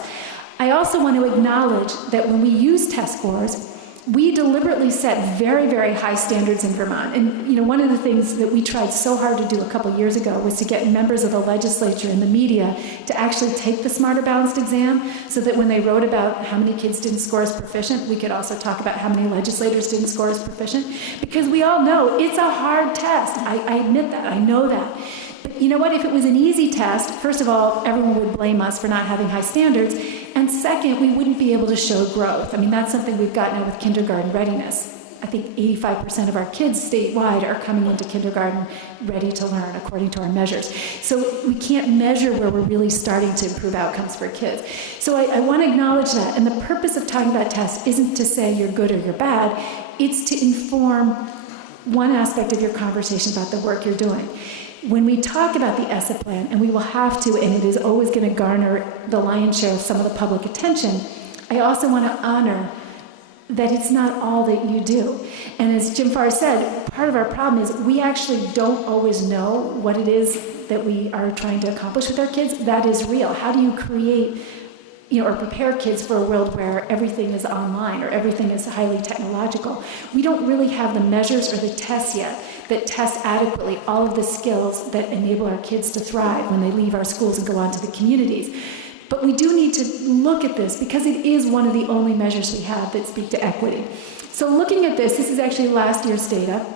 I also want to acknowledge that when we use test scores, we deliberately set very, very high standards in Vermont. And you know, one of the things that we tried so hard to do a couple years ago was to get members of the legislature and the media to actually take the Smarter Balanced exam so that when they wrote about how many kids didn't score as proficient, we could also talk about how many legislators didn't score as proficient. Because we all know it's a hard test. I admit that. I know that. But you know what? If it was an easy test, first of all, everyone would blame us for not having high standards. And second, we wouldn't be able to show growth. I mean, that's something we've got now with kindergarten readiness. I think 85% of our kids statewide are coming into kindergarten ready to learn, according to our measures. So we can't measure where we're really starting to improve outcomes for kids. So I want to acknowledge that. And the purpose of talking about tests isn't to say you're good or you're bad. It's to inform one aspect of your conversation about the work you're doing. When we talk about the ESSA plan, and we will have to, and it is always going to garner the lion's share of some of the public attention, I also want to honor that it's not all that you do. And as Jim Farr said, part of our problem is we actually don't always know what it is that we are trying to accomplish with our kids. That is real. How do you create, you know, or prepare kids for a world where everything is online or everything is highly technological? We don't really have the measures or the tests yet that test adequately all of the skills that enable our kids to thrive when they leave our schools and go on to the communities. But we do need to look at this because it is one of the only measures we have that speak to equity. So looking at this is actually last year's data.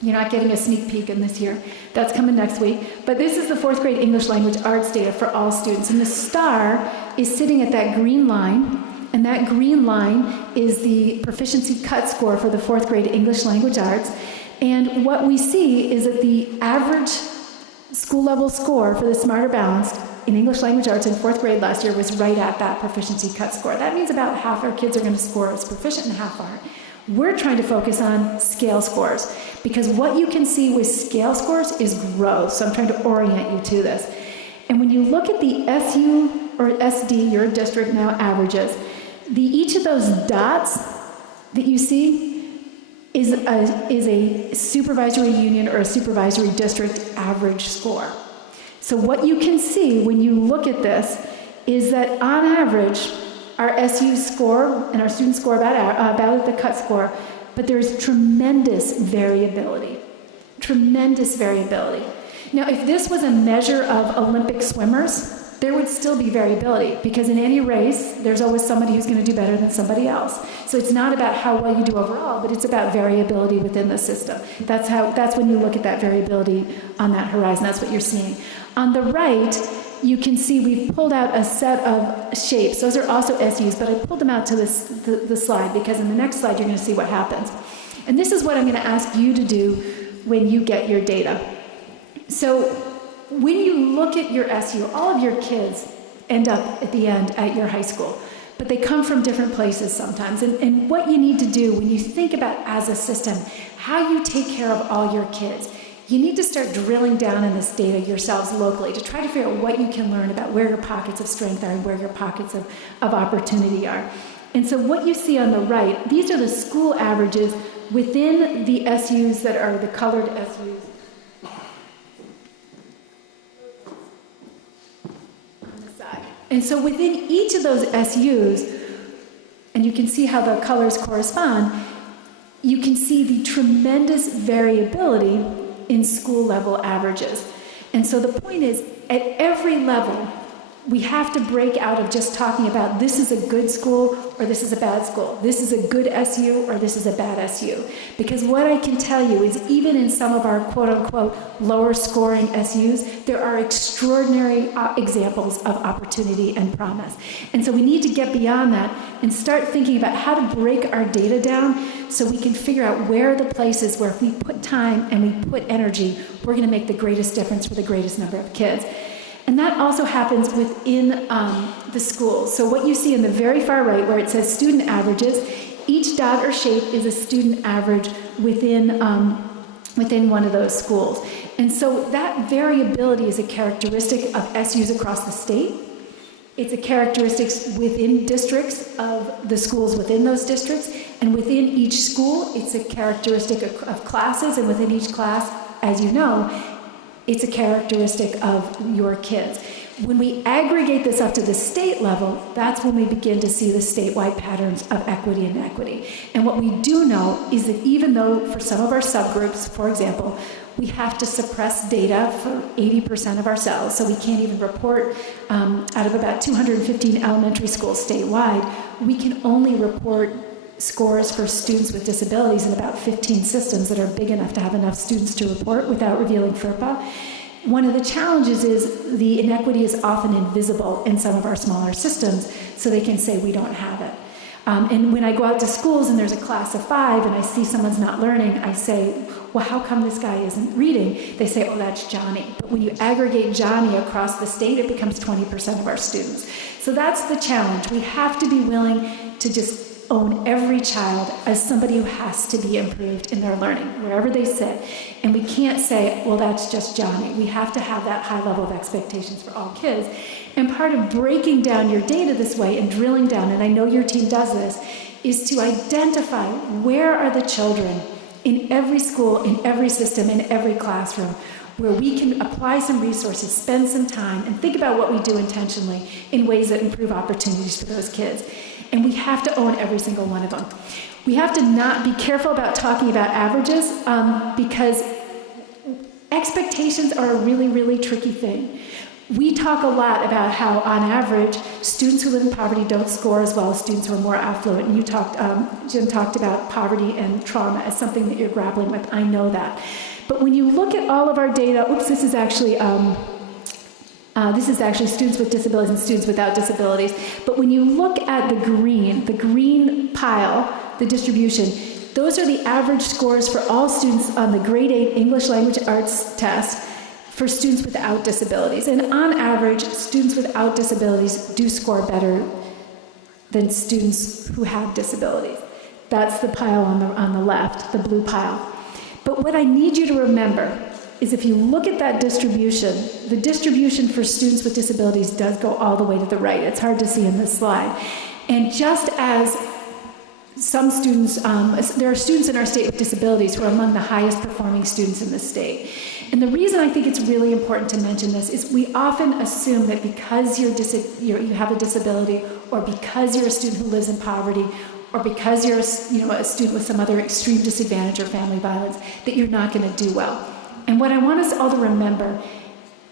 You're not getting a sneak peek in this year. That's coming next week. But this is the fourth grade English language arts data for all students. And the star is sitting at that green line. And that green line is the proficiency cut score for the fourth grade English language arts. And what we see is that the average school level score for the Smarter Balanced in English language arts in fourth grade last year was right at that proficiency cut score. That means about half our kids are going to score as proficient and half aren't. We're trying to focus on scale scores because what you can see with scale scores is growth. So I'm trying to orient you to this. And when you look at the SU or SD, your district now averages, each of those dots that you see is a supervisory union or a supervisory district average score. So what you can see when you look at this is that on average, our SU score and our students score about at the cut score, but there's tremendous variability. Tremendous variability. Now, if this was a measure of Olympic swimmers, there would still be variability because in any race, there's always somebody who's going to do better than somebody else. So it's not about how well you do overall, but it's about variability within the system. That's when you look at that variability on that horizon. That's what you're seeing. On the right, you can see we've pulled out a set of shapes. Those are also SUs, but I pulled them out to the slide because in the next slide, you're going to see what happens. And this is what I'm going to ask you to do when you get your data. So when you look at your SU, all of your kids end up at the end at your high school, but they come from different places sometimes. And what you need to do when you think about as a system, how you take care of all your kids, you need to start drilling down in this data yourselves locally to try to figure out what you can learn about where your pockets of strength are and where your pockets of opportunity are. And so what you see on the right, these are the school averages within the SUs that are the colored SUs. And so within each of those SUs, and you can see how the colors correspond, you can see the tremendous variability in school level averages. And so the point is, at every level, we have to break out of just talking about this is a good school or this is a bad school. This is a good SU or this is a bad SU. Because what I can tell you is even in some of our quote-unquote lower scoring SUs, there are extraordinary examples of opportunity and promise. And so we need to get beyond that and start thinking about how to break our data down so we can figure out where are the places where if we put time and we put energy, we're going to make the greatest difference for the greatest number of kids. And that also happens within the schools. So what you see in the very far right where it says student averages, each dot or shape is a student average within one of those schools. And so that variability is a characteristic of SUs across the state. It's a characteristic within districts of the schools within those districts. And within each school, it's a characteristic of classes. And within each class, as you know, it's a characteristic of your kids. When we aggregate this up to the state level, that's when we begin to see the statewide patterns of equity and inequity. And what we do know is that even though for some of our subgroups, for example, we have to suppress data for 80% of our cells, so we can't even report out of about 215 elementary schools statewide, we can only report scores for students with disabilities in about 15 systems that are big enough to have enough students to report without revealing FERPA. One of the challenges is the inequity is often invisible in some of our smaller systems, so they can say we don't have it. And when I go out to schools and there's a class of 5 and I see someone's not learning, I say, well, how come this guy isn't reading? They say, oh, that's Johnny. But when you aggregate Johnny across the state, it becomes 20% of our students. So that's the challenge. We have to be willing to just own every child as somebody who has to be improved in their learning, wherever they sit. And we can't say, well, that's just Johnny. We have to have that high level of expectations for all kids. And part of breaking down your data this way and drilling down, and I know your team does this, is to identify where are the children in every school, in every system, in every classroom, where we can apply some resources, spend some time, and think about what we do intentionally in ways that improve opportunities for those kids. And we have to own every single one of them. We have to not be careful about talking about averages because expectations are a really, really tricky thing. We talk a lot about how, on average, students who live in poverty don't score as well as students who are more affluent. And you talked, Jim talked about poverty and trauma as something that you're grappling with. I know that. But when you look at all of our data, this is actually students with disabilities and students without disabilities. But when you look at the green pile, the distribution, those are the average scores for all students on the grade 8 English Language Arts test for students without disabilities. And on average, students without disabilities do score better than students who have disabilities. That's the pile on the left, the blue pile. But what I need you to remember is if you look at that distribution, the distribution for students with disabilities does go all the way to the right. It's hard to see in this slide. And just as some students, there are students in our state with disabilities who are among the highest performing students in the state. And the reason I think it's really important to mention this is we often assume that because you have a disability, or because you're a student who lives in poverty, or because you're a student with some other extreme disadvantage or family violence, that you're not going to do well. And what I want us all to remember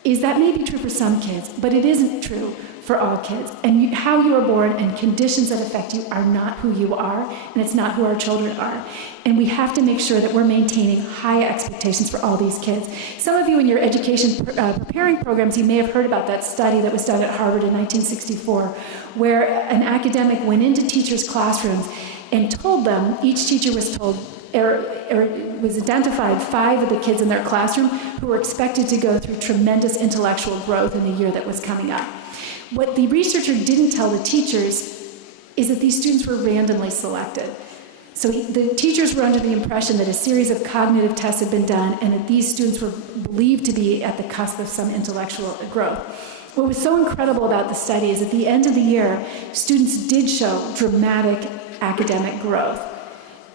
is that may be true for some kids, but it isn't true for all kids. And how you are born and conditions that affect you are not who you are, and it's not who our children are. And we have to make sure that we're maintaining high expectations for all these kids. Some of you in your education preparing programs, you may have heard about that study that was done at Harvard in 1964, where an academic went into teachers' classrooms and told them, each teacher was told, was identified 5 of the kids in their classroom who were expected to go through tremendous intellectual growth in the year that was coming up. What the researcher didn't tell the teachers is that these students were randomly selected. So the teachers were under the impression that a series of cognitive tests had been done and that these students were believed to be at the cusp of some intellectual growth. What was so incredible about the study is at the end of the year, students did show dramatic academic growth.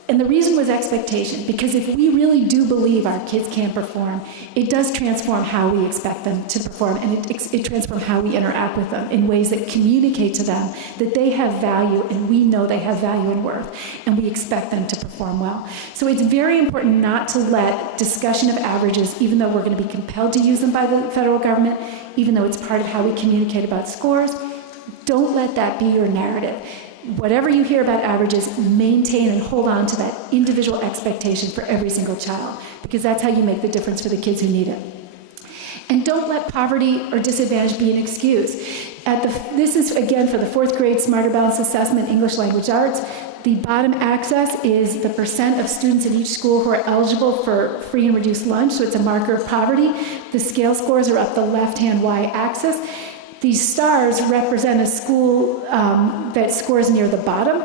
And the reason was expectation, because if we really do believe our kids can perform, it does transform how we expect them to perform, and it transforms how we interact with them in ways that communicate to them that they have value, and we know they have value and worth, and we expect them to perform well. So it's very important not to let discussion of averages, even though we're going to be compelled to use them by the federal government, even though it's part of how we communicate about scores. Don't let that be your narrative. Whatever you hear about averages, maintain and hold on to that individual expectation for every single child, because that's how you make the difference for the kids who need it. And don't let poverty or disadvantage be an excuse. This is, again, for the 4th grade Smarter Balanced Assessment, English Language Arts. The bottom axis is the percent of students in each school who are eligible for free and reduced lunch, so it's a marker of poverty. The scale scores are up the left-hand y-axis. These stars represent a school that scores near the bottom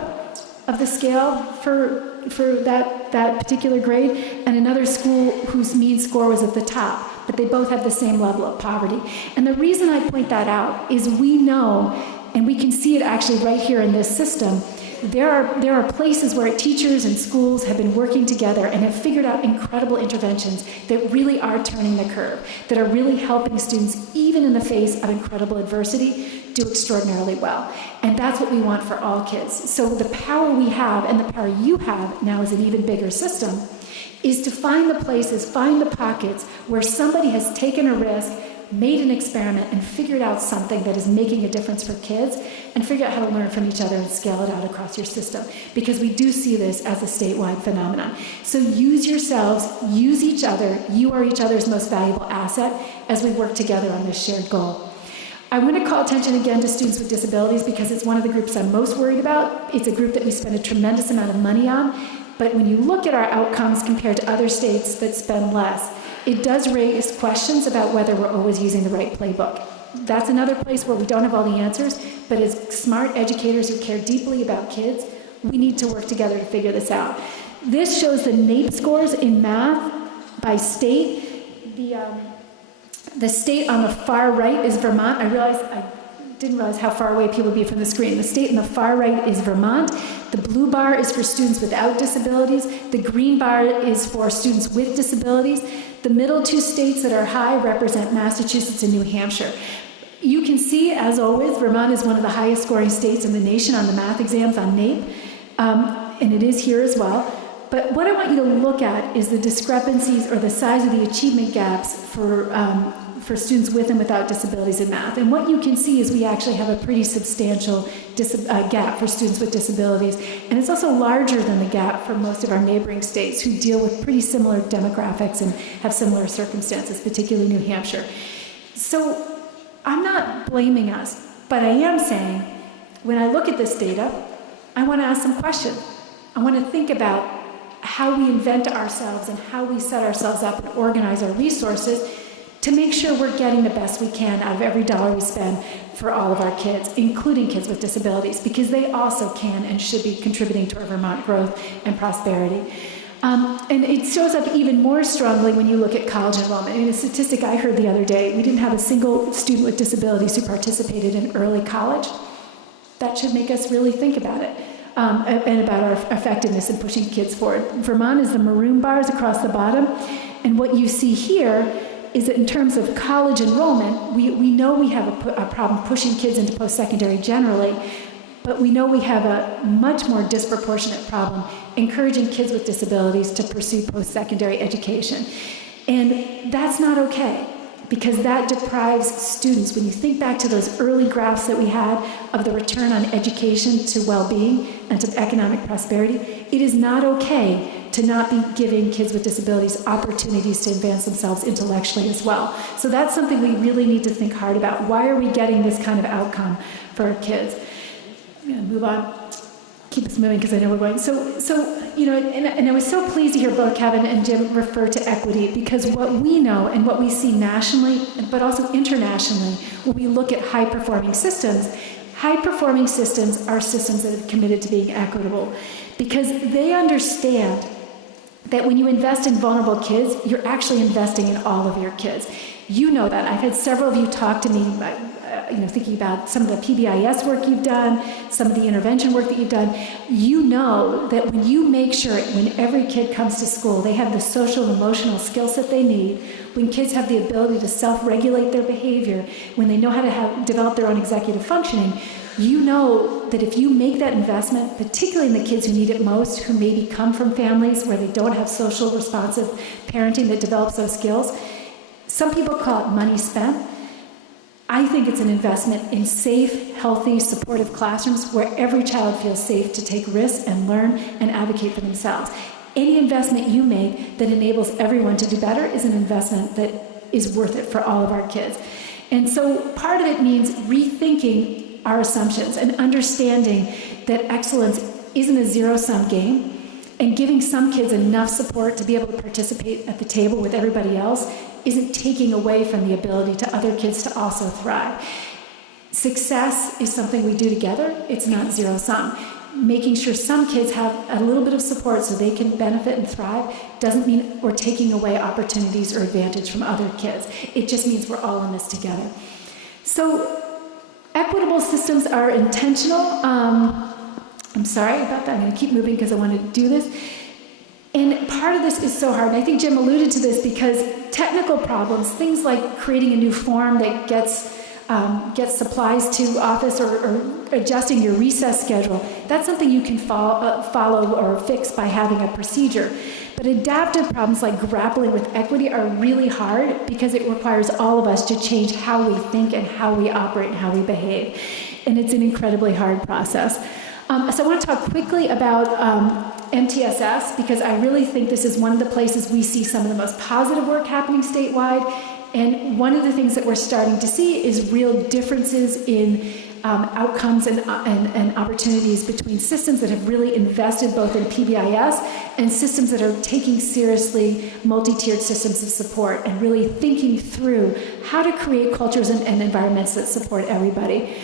of the scale for that particular grade, and another school whose mean score was at the top, but they both have the same level of poverty. And the reason I point that out is we know, and we can see it actually right here in this system, there are places where teachers and schools have been working together and have figured out incredible interventions that really are turning the curve, that are really helping students, even in the face of incredible adversity, do extraordinarily well. And that's what we want for all kids. So the power we have, and the power you have now as an even bigger system, is to find the places, find the pockets where somebody has taken a risk, made an experiment, and figured out something that is making a difference for kids, and figure out how to learn from each other and scale it out across your system. Because we do see this as a statewide phenomenon. So use yourselves, use each other. You are each other's most valuable asset as we work together on this shared goal. I want to call attention again to students with disabilities because it's one of the groups I'm most worried about. It's a group that we spend a tremendous amount of money on. But when you look at our outcomes compared to other states that spend less, it does raise questions about whether we're always using the right playbook. That's another place where we don't have all the answers, but as smart educators who care deeply about kids, we need to work together to figure this out. This shows the NAEP scores in math by state. The state on the far right is Vermont. I didn't realize how far away people would be from the screen. The state on the far right is Vermont. The blue bar is for students without disabilities. The green bar is for students with disabilities. The middle two states that are high represent Massachusetts and New Hampshire. You can see, as always, Vermont is one of the highest scoring states in the nation on the math exams on NAEP, and it is here as well. But what I want you to look at is the discrepancies or the size of the achievement gaps for students with and without disabilities in math. And what you can see is we actually have a pretty substantial gap for students with disabilities. And it's also larger than the gap for most of our neighboring states who deal with pretty similar demographics and have similar circumstances, particularly New Hampshire. So I'm not blaming us, but I am saying when I look at this data, I want to ask some questions. I want to think about how we invent ourselves and how we set ourselves up and organize our resources to make sure we're getting the best we can out of every dollar we spend for all of our kids, including kids with disabilities, because they also can and should be contributing to our Vermont growth and prosperity. And it shows up even more strongly when you look at college enrollment. I mean, a statistic I heard the other day, we didn't have a single student with disabilities who participated in early college. That should make us really think about it. And about our effectiveness in pushing kids forward. Vermont is the maroon bars across the bottom, and what you see here is that in terms of college enrollment, we know we have a problem pushing kids into post-secondary generally, but we know we have a much more disproportionate problem encouraging kids with disabilities to pursue post-secondary education. And that's not okay, because that deprives students, when you think back to those early graphs that we had of the return on education to well-being and to economic prosperity, it is not okay to not be giving kids with disabilities opportunities to advance themselves intellectually as well. So that's something we really need to think hard about. Why are we getting this kind of outcome for our kids? I'm gonna move on. Keep us moving because I know we're going. So you know, and I was so pleased to hear both Kevin and Jim refer to equity, because what we know and what we see nationally, but also internationally, when we look at high-performing systems are systems that have committed to being equitable, because they understand that when you invest in vulnerable kids, you're actually investing in all of your kids. You know that. I've had several of you talk to me, thinking about some of the PBIS work you've done, some of the intervention work that you've done. You know that when you make sure when every kid comes to school, they have the social and emotional skill set they need, when kids have the ability to self-regulate their behavior, when they know how to develop their own executive functioning, you know that if you make that investment, particularly in the kids who need it most, who maybe come from families where they don't have social responsive parenting that develops those skills, some people call it money spent. I think it's an investment in safe, healthy, supportive classrooms where every child feels safe to take risks and learn and advocate for themselves. Any investment you make that enables everyone to do better is an investment that is worth it for all of our kids. And so part of it means rethinking our assumptions and understanding that excellence isn't a zero-sum game, and giving some kids enough support to be able to participate at the table with everybody else isn't taking away from the ability to other kids to also thrive. Success is something we do together. It's not zero-sum. Making sure some kids have a little bit of support so they can benefit and thrive doesn't mean we're taking away opportunities or advantage from other kids. It just means we're all in this together. So equitable systems are intentional. I'm sorry about that. I'm going to keep moving because I want to do this. And part of this is so hard. And I think Jim alluded to this because technical problems, things like creating a new form that gets supplies to office or adjusting your recess schedule, that's something you can follow or fix by having a procedure. But adaptive problems like grappling with equity are really hard because it requires all of us to change how we think and how we operate and how we behave. And it's an incredibly hard process. So I want to talk quickly about MTSS because I really think this is one of the places we see some of the most positive work happening statewide. And one of the things that we're starting to see is real differences in outcomes and opportunities between systems that have really invested both in PBIS and systems that are taking seriously multi-tiered systems of support and really thinking through how to create cultures and environments that support everybody.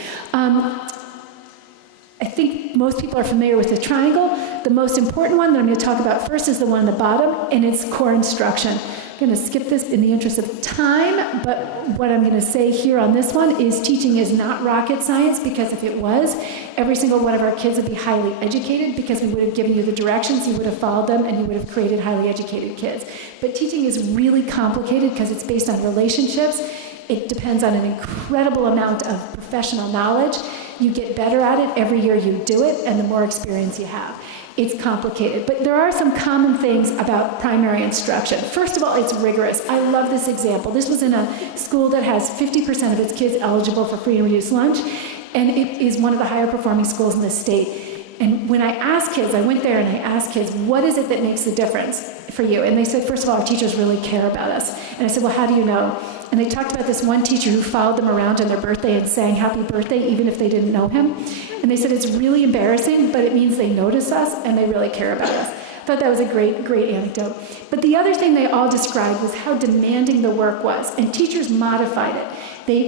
I think most people are familiar with the triangle. The most important one that I'm going to talk about first is the one on the bottom, and it's core instruction. I'm going to skip this in the interest of time, but what I'm going to say here on this one is teaching is not rocket science, because if it was, every single one of our kids would be highly educated because we would have given you the directions, you would have followed them, and you would have created highly educated kids. But teaching is really complicated because it's based on relationships. It depends on an incredible amount of professional knowledge. You get better at it every year you do it, and the more experience you have. It's complicated, but there are some common things about primary instruction. First of all, it's rigorous. I love this example. This was in a school that has 50% of its kids eligible for free and reduced lunch, and it is one of the higher performing schools in the state. And when I asked kids, I went there and I asked kids, what is it that makes the difference for you? And they said, first of all, our teachers really care about us. And I said, well, how do you know? And they talked about this one teacher who followed them around on their birthday and sang happy birthday even if they didn't know him. And they said it's really embarrassing, but it means they notice us and they really care about us. I thought that was a great anecdote. But the other thing they all described was how demanding the work was, and teachers modified it.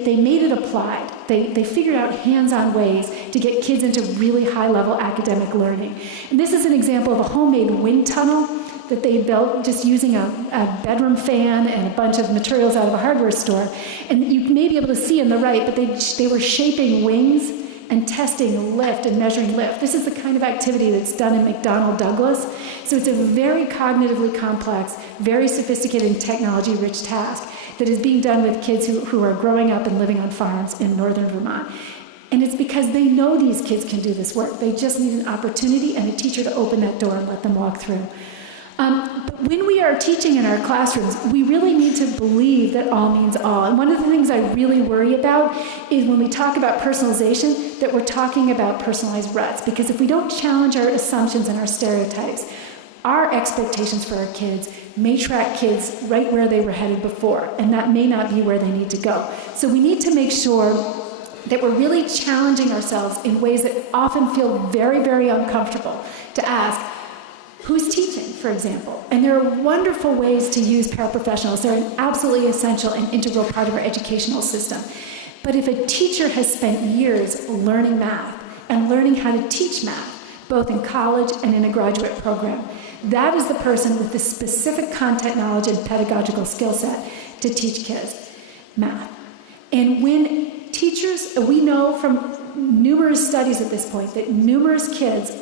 They made it applied. They figured out hands-on ways to get kids into really high-level academic learning. And this is an example of a homemade wind tunnel that they built just using a bedroom fan and a bunch of materials out of a hardware store. And you may be able to see on the right, but they were shaping wings and testing lift and measuring lift. This is the kind of activity that's done in McDonnell Douglas. So it's a very cognitively complex, very sophisticated and technology-rich task that is being done with kids who are growing up and living on farms in northern Vermont. And it's because they know these kids can do this work. They just need an opportunity and a teacher to open that door and let them walk through. But when we are teaching in our classrooms, we really need to believe that all means all. And one of the things I really worry about is when we talk about personalization, that we're talking about personalized ruts. Because if we don't challenge our assumptions and our stereotypes, our expectations for our kids may track kids right where they were headed before, and that may not be where they need to go. So we need to make sure that we're really challenging ourselves in ways that often feel very, very uncomfortable to ask, who's teaching, for example? And there are wonderful ways to use paraprofessionals. They're an absolutely essential and integral part of our educational system. But if a teacher has spent years learning math and learning how to teach math, both in college and in a graduate program, that is the person with the specific content knowledge and pedagogical skill set to teach kids math. And when teachers, we know from numerous studies at this point that numerous kids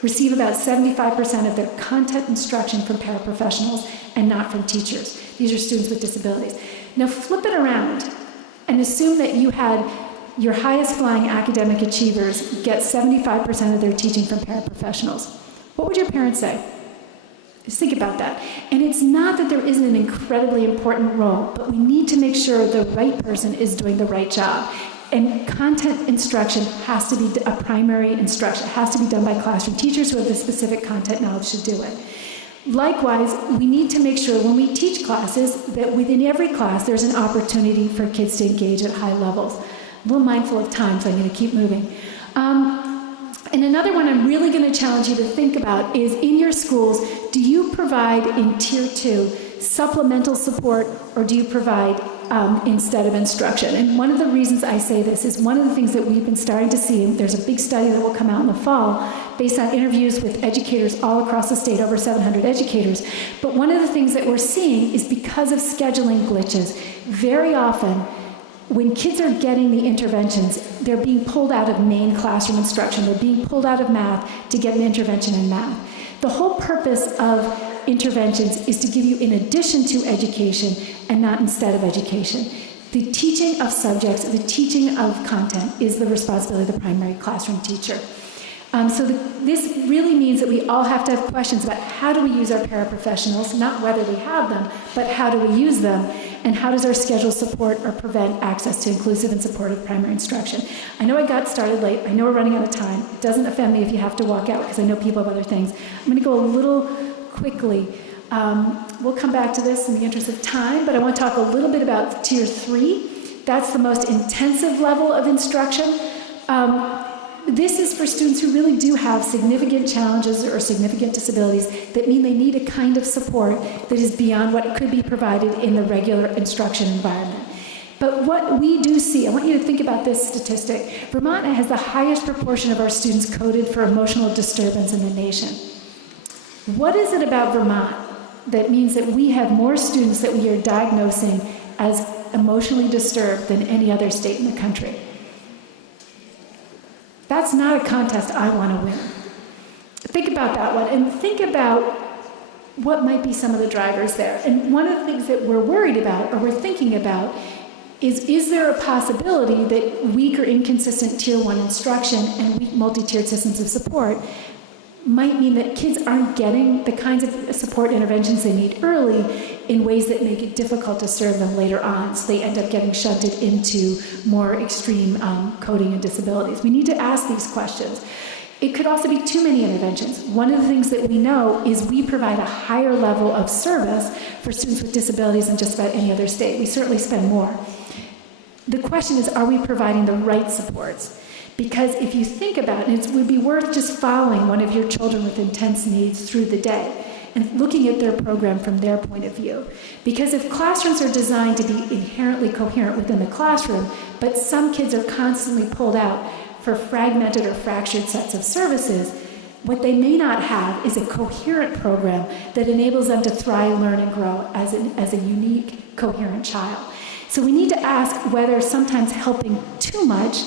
receive about 75% of their content instruction from paraprofessionals and not from teachers. These are students with disabilities. Now flip it around and assume that you had your highest flying academic achievers get 75% of their teaching from paraprofessionals. What would your parents say? Just think about that. And it's not that there isn't an incredibly important role, but we need to make sure the right person is doing the right job. And content instruction has to be a primary instruction. It has to be done by classroom teachers who have the specific content knowledge to do it. Likewise, we need to make sure when we teach classes that within every class there's an opportunity for kids to engage at high levels. I'm a little mindful of time, so I'm going to keep moving. And another one I'm really going to challenge you to think about is in your schools, do you provide in Tier 2 supplemental support, or do you provide instead of instruction? And one of the reasons I say this is one of the things that we've been starting to see, and there's a big study that will come out in the fall based on interviews with educators all across the state, over 700 educators. But one of the things that we're seeing is because of scheduling glitches, very often when kids are getting the interventions, they're being pulled out of main classroom instruction. They're being pulled out of math to get an intervention in math. The whole purpose of interventions is to give you in addition to education and not instead of education. The teaching of subjects, the teaching of content is the responsibility of the primary classroom teacher. This really means that we all have to have questions about how do we use our paraprofessionals, not whether we have them, but how do we use them, and how does our schedule support or prevent access to inclusive and supportive primary instruction. I know I got started late. I know we're running out of time. It doesn't offend me if you have to walk out because I know people have other things. I'm going to go a little quickly. We'll come back to this in the interest of time, but I want to talk a little bit about Tier 3. That's the most intensive level of instruction. This is for students who really do have significant challenges or significant disabilities that mean they need a kind of support that is beyond what could be provided in the regular instruction environment. But what we do see, I want you to think about this statistic. Vermont has the highest proportion of our students coded for emotional disturbance in the nation. What is it about Vermont that means that we have more students that we are diagnosing as emotionally disturbed than any other state in the country? That's not a contest I want to win. Think about that one, and think about what might be some of the drivers there. And one of the things that we're worried about, or we're thinking about, is there a possibility that weak or inconsistent Tier 1 instruction and weak multi-tiered systems of support might mean that kids aren't getting the kinds of support interventions they need early in ways that make it difficult to serve them later on, so they end up getting shunted into more extreme coding and disabilities. We need to ask these questions. It could also be too many interventions. One of the things that we know is we provide a higher level of service for students with disabilities than just about any other state. We certainly spend more. The question is, are we providing the right supports? Because if you think about it, it would be worth just following one of your children with intense needs through the day and looking at their program from their point of view. Because if classrooms are designed to be inherently coherent within the classroom, but some kids are constantly pulled out for fragmented or fractured sets of services, what they may not have is a coherent program that enables them to thrive, learn, and grow as a unique, coherent child. So we need to ask whether sometimes helping too much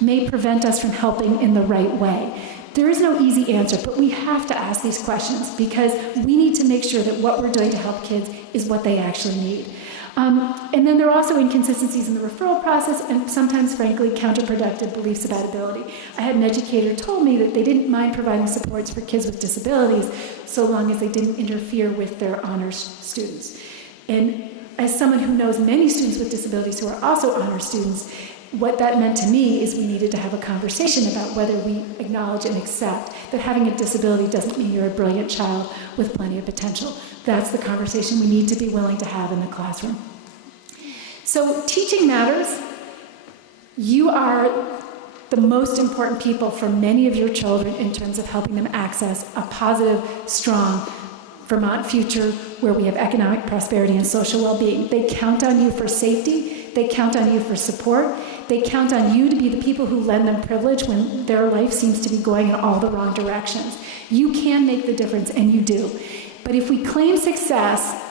may prevent us from helping in the right way. There is no easy answer, but we have to ask these questions because we need to make sure that what we're doing to help kids is what they actually need. And then there are also inconsistencies in the referral process and sometimes, frankly, counterproductive beliefs about ability. I had an educator told me that they didn't mind providing supports for kids with disabilities so long as they didn't interfere with their honors students. And as someone who knows many students with disabilities who are also honors students, what that meant to me is we needed to have a conversation about whether we acknowledge and accept that having a disability doesn't mean you're a brilliant child with plenty of potential. That's the conversation we need to be willing to have in the classroom. So teaching matters. You are the most important people for many of your children in terms of helping them access a positive, strong Vermont future where we have economic prosperity and social well-being. They count on you for safety. They count on you for support. They count on you to be the people who lend them privilege when their life seems to be going in all the wrong directions. You can make the difference, and you do. But if we claim success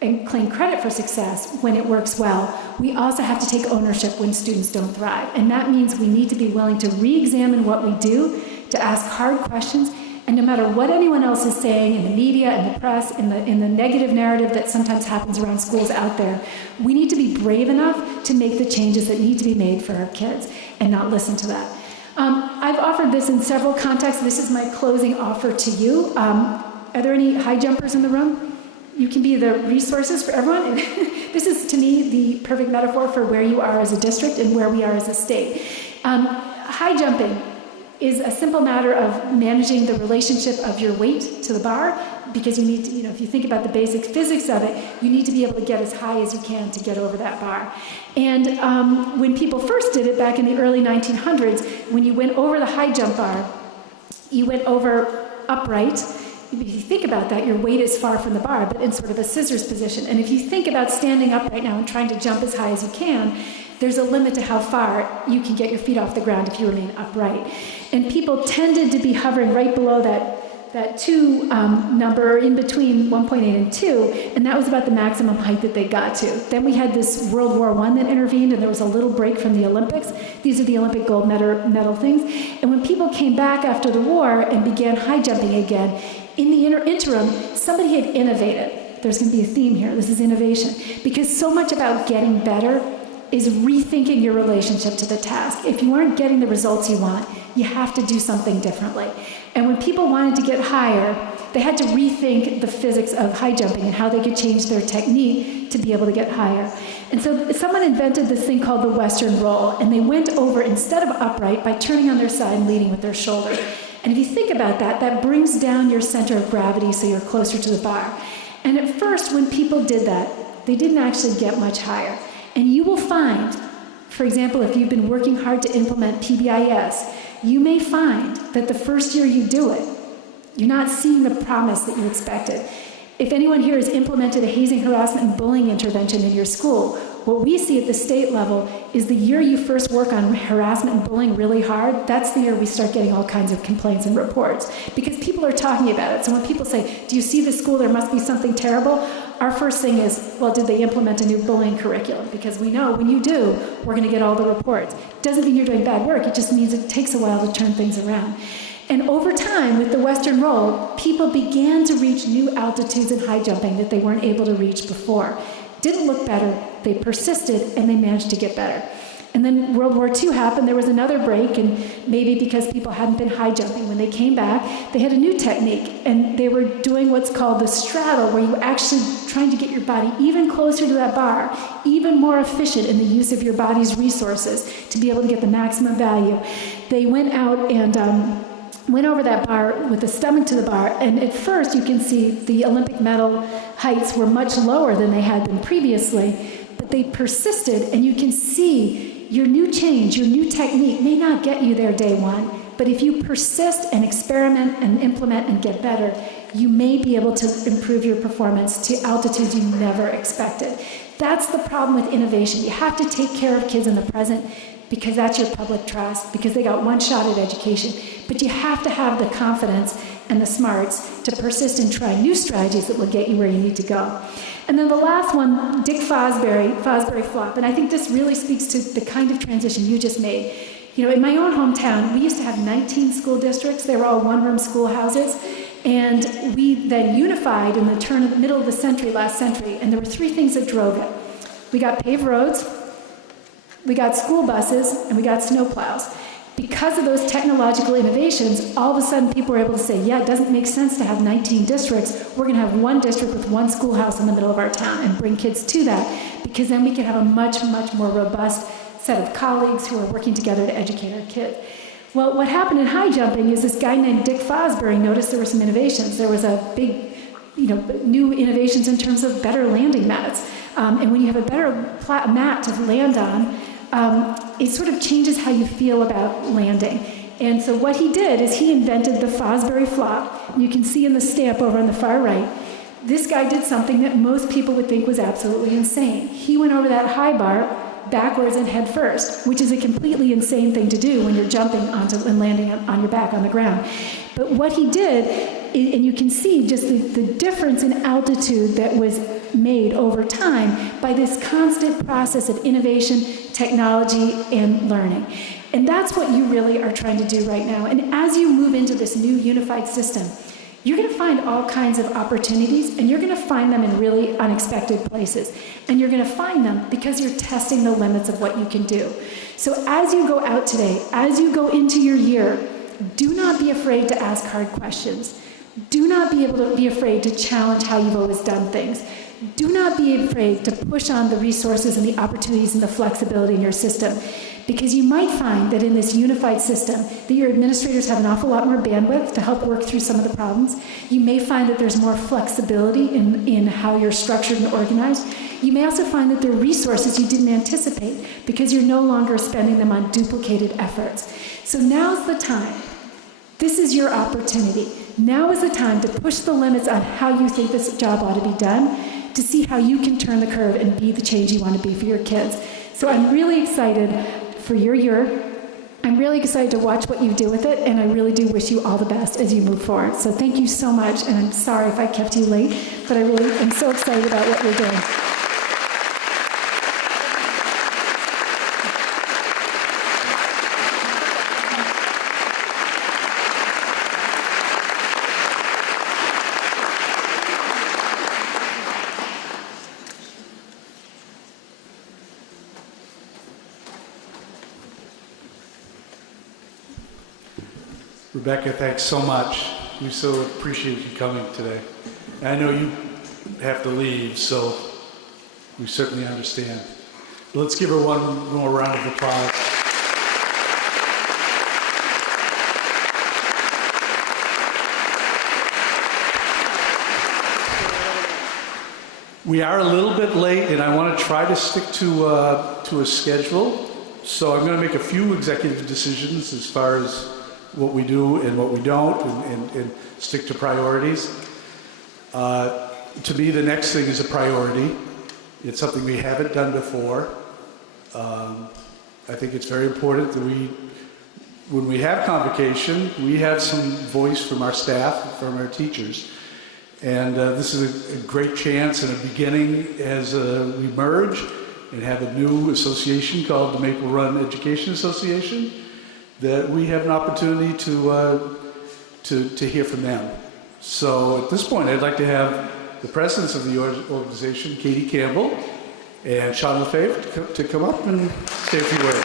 and claim credit for success when it works well, we also have to take ownership when students don't thrive. And that means we need to be willing to re-examine what we do, to ask hard questions, and no matter what anyone else is saying in the media, in the press, in the negative narrative that sometimes happens around schools out there, we need to be brave enough to make the changes that need to be made for our kids and not listen to that. I've offered this in several contexts. This is my closing offer to you. Are there any high jumpers in the room? You can be the resources for everyone. This is, to me, the perfect metaphor for where you are as a district and where we are as a state. High jumping is a simple matter of managing the relationship of your weight to the bar, because you need to, if you think about the basic physics of it, you need to be able to get as high as you can to get over that bar. And when people first did it back in the early 1900s, when you went over the high jump bar, you went over upright. If you think about that, your weight is far from the bar, but in sort of a scissors position. And if you think about standing up right now and trying to jump as high as you can, there's a limit to how far you can get your feet off the ground if you remain upright. And people tended to be hovering right below that 2 number, in between 1.8 and 2, and that was about the maximum height that they got to. Then we had this World War I that intervened, and there was a little break from the Olympics. These are the Olympic gold medal things. And when people came back after the war and began high jumping again, in the interim, somebody had innovated. There's going to be a theme here. This is innovation. Because so much about getting better is rethinking your relationship to the task. If you aren't getting the results you want, you have to do something differently. And when people wanted to get higher, they had to rethink the physics of high jumping and how they could change their technique to be able to get higher. And so someone invented this thing called the Western roll, and they went over, instead of upright, by turning on their side and leading with their shoulder. And if you think about that, that brings down your center of gravity so you're closer to the bar. And at first, when people did that, they didn't actually get much higher. And you will find, for example, if you've been working hard to implement PBIS, you may find that the first year you do it, you're not seeing the promise that you expected. If anyone here has implemented a hazing, harassment, and bullying intervention in your school, what we see at the state level is the year you first work on harassment and bullying really hard, that's the year we start getting all kinds of complaints and reports. Because people are talking about it. So when people say, do you see the school, there must be something terrible? Our first thing is, well, did they implement a new bullying curriculum? Because we know when you do, we're going to get all the reports. Doesn't mean you're doing bad work, it just means it takes a while to turn things around. And over time, with the Western roll, people began to reach new altitudes in high jumping that they weren't able to reach before. Didn't look better, they persisted, and they managed to get better. And then World War II happened, there was another break, and maybe because people hadn't been high jumping, when they came back, they had a new technique, and they were doing what's called the straddle, where you actually trying to get your body even closer to that bar, even more efficient in the use of your body's resources to be able to get the maximum value. They went out and went over that bar with the stomach to the bar, and at first you can see the Olympic medal heights were much lower than they had been previously, but they persisted, and you can see your new change, your new technique may not get you there day one, but if you persist and experiment and implement and get better, you may be able to improve your performance to altitudes you never expected. That's the problem with innovation. You have to take care of kids in the present, because that's your public trust, because they got one shot at education. But you have to have the confidence and the smarts to persist and try new strategies that will get you where you need to go. And then the last one, Dick Fosbury flop. And I think this really speaks to the kind of transition you just made. In my own hometown, we used to have 19 school districts. They were all one-room schoolhouses. And we then unified in the middle of the century, last century, and there were 3 things that drove it. We got paved roads, we got school buses, and we got snowplows. Because of those technological innovations, all of a sudden people were able to say, yeah, it doesn't make sense to have 19 districts. We're going to have one district with one schoolhouse in the middle of our town and bring kids to that, because then we can have a much, much more robust set of colleagues who are working together to educate our kids. Well, what happened in high jumping is this guy named Dick Fosbury noticed there were some innovations. There was a big, new innovations in terms of better landing mats. And when you have a better mat to land on, it sort of changes how you feel about landing. And so what he did is he invented the Fosbury flop. You can see in the stamp over on the far right, this guy did something that most people would think was absolutely insane. He went over that high bar backwards and head first, which is a completely insane thing to do when you're jumping onto and landing on your back on the ground. But what he did, and you can see just the difference in altitude that was made over time by this constant process of innovation, technology, and learning. And that's what you really are trying to do right now. And as you move into this new unified system, you're going to find all kinds of opportunities, and you're going to find them in really unexpected places. And you're going to find them because you're testing the limits of what you can do. So as you go out today, as you go into your year, do not be afraid to ask hard questions. Do not be afraid to challenge how you've always done things. Do not be afraid to push on the resources and the opportunities and the flexibility in your system, because you might find that in this unified system that your administrators have an awful lot more bandwidth to help work through some of the problems. You may find that there's more flexibility in how you're structured and organized. You may also find that there are resources you didn't anticipate because you're no longer spending them on duplicated efforts. So now's the time. This is your opportunity. Now is the time to push the limits on how you think this job ought to be done, to see how you can turn the curve and be the change you want to be for your kids. So I'm really excited for your year. I'm really excited to watch what you do with it, and I really do wish you all the best as you move forward. So thank you so much, and I'm sorry if I kept you late, but I really am so excited about what you're doing. Rebecca, thanks so much. We so appreciate you coming today. And I know you have to leave, so we certainly understand. But let's give her one more round of applause. We are a little bit late, and I want to try to stick to a schedule. So I'm going to make a few executive decisions as far as what we do and what we don't, and stick to priorities. To me, the next thing is a priority. It's something we haven't done before. I think it's very important that when we have convocation, we have some voice from our staff, from our teachers. And this is a great chance and a beginning as we merge and have a new association called the Maple Run Education Association, that we have an opportunity to hear from them. So at this point, I'd like to have the presidents of the organization, Katie Campbell and Sean Lefebvre, to come up and say a few words.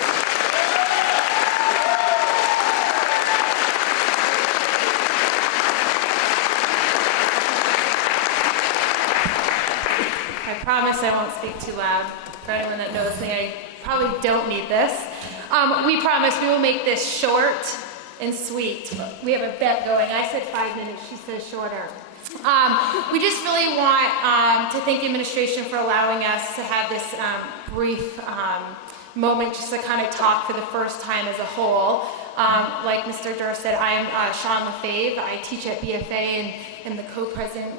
I promise I won't speak too loud. For anyone that knows me, I probably don't need this. We promise we will make this short and sweet. We have a bet going. I said 5 minutes, she says shorter. We just really want to thank the administration for allowing us to have this brief moment just to kind of talk for the first time as a whole. Like Mr. Dirth said, I am Sean Lefebvre. I teach at BFA and am the co-president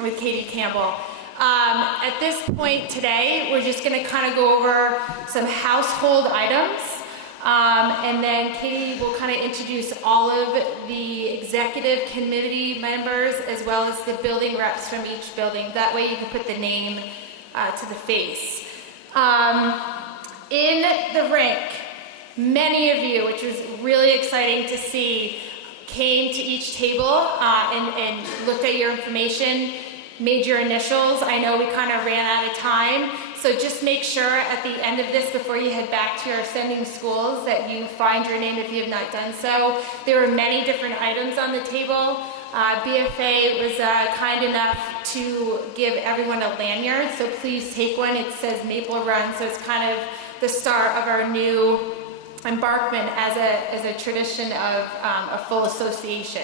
with Katie Campbell. At this point today, we're just going to kind of go over some household items, and then Katie will kind of introduce all of the executive committee members as well as the building reps from each building. That way you can put the name to the face. In the rink, many of you, which was really exciting to see, came to each table and looked at your information, made your initials. I know we kind of ran out of time, so just make sure at the end of this, before you head back to your sending schools, that you find your name if you have not done so. There were many different items on the table. BFA was kind enough to give everyone a lanyard, so please take one. It says Maple Run, so it's kind of the start of our new embarkment as a tradition of a full association.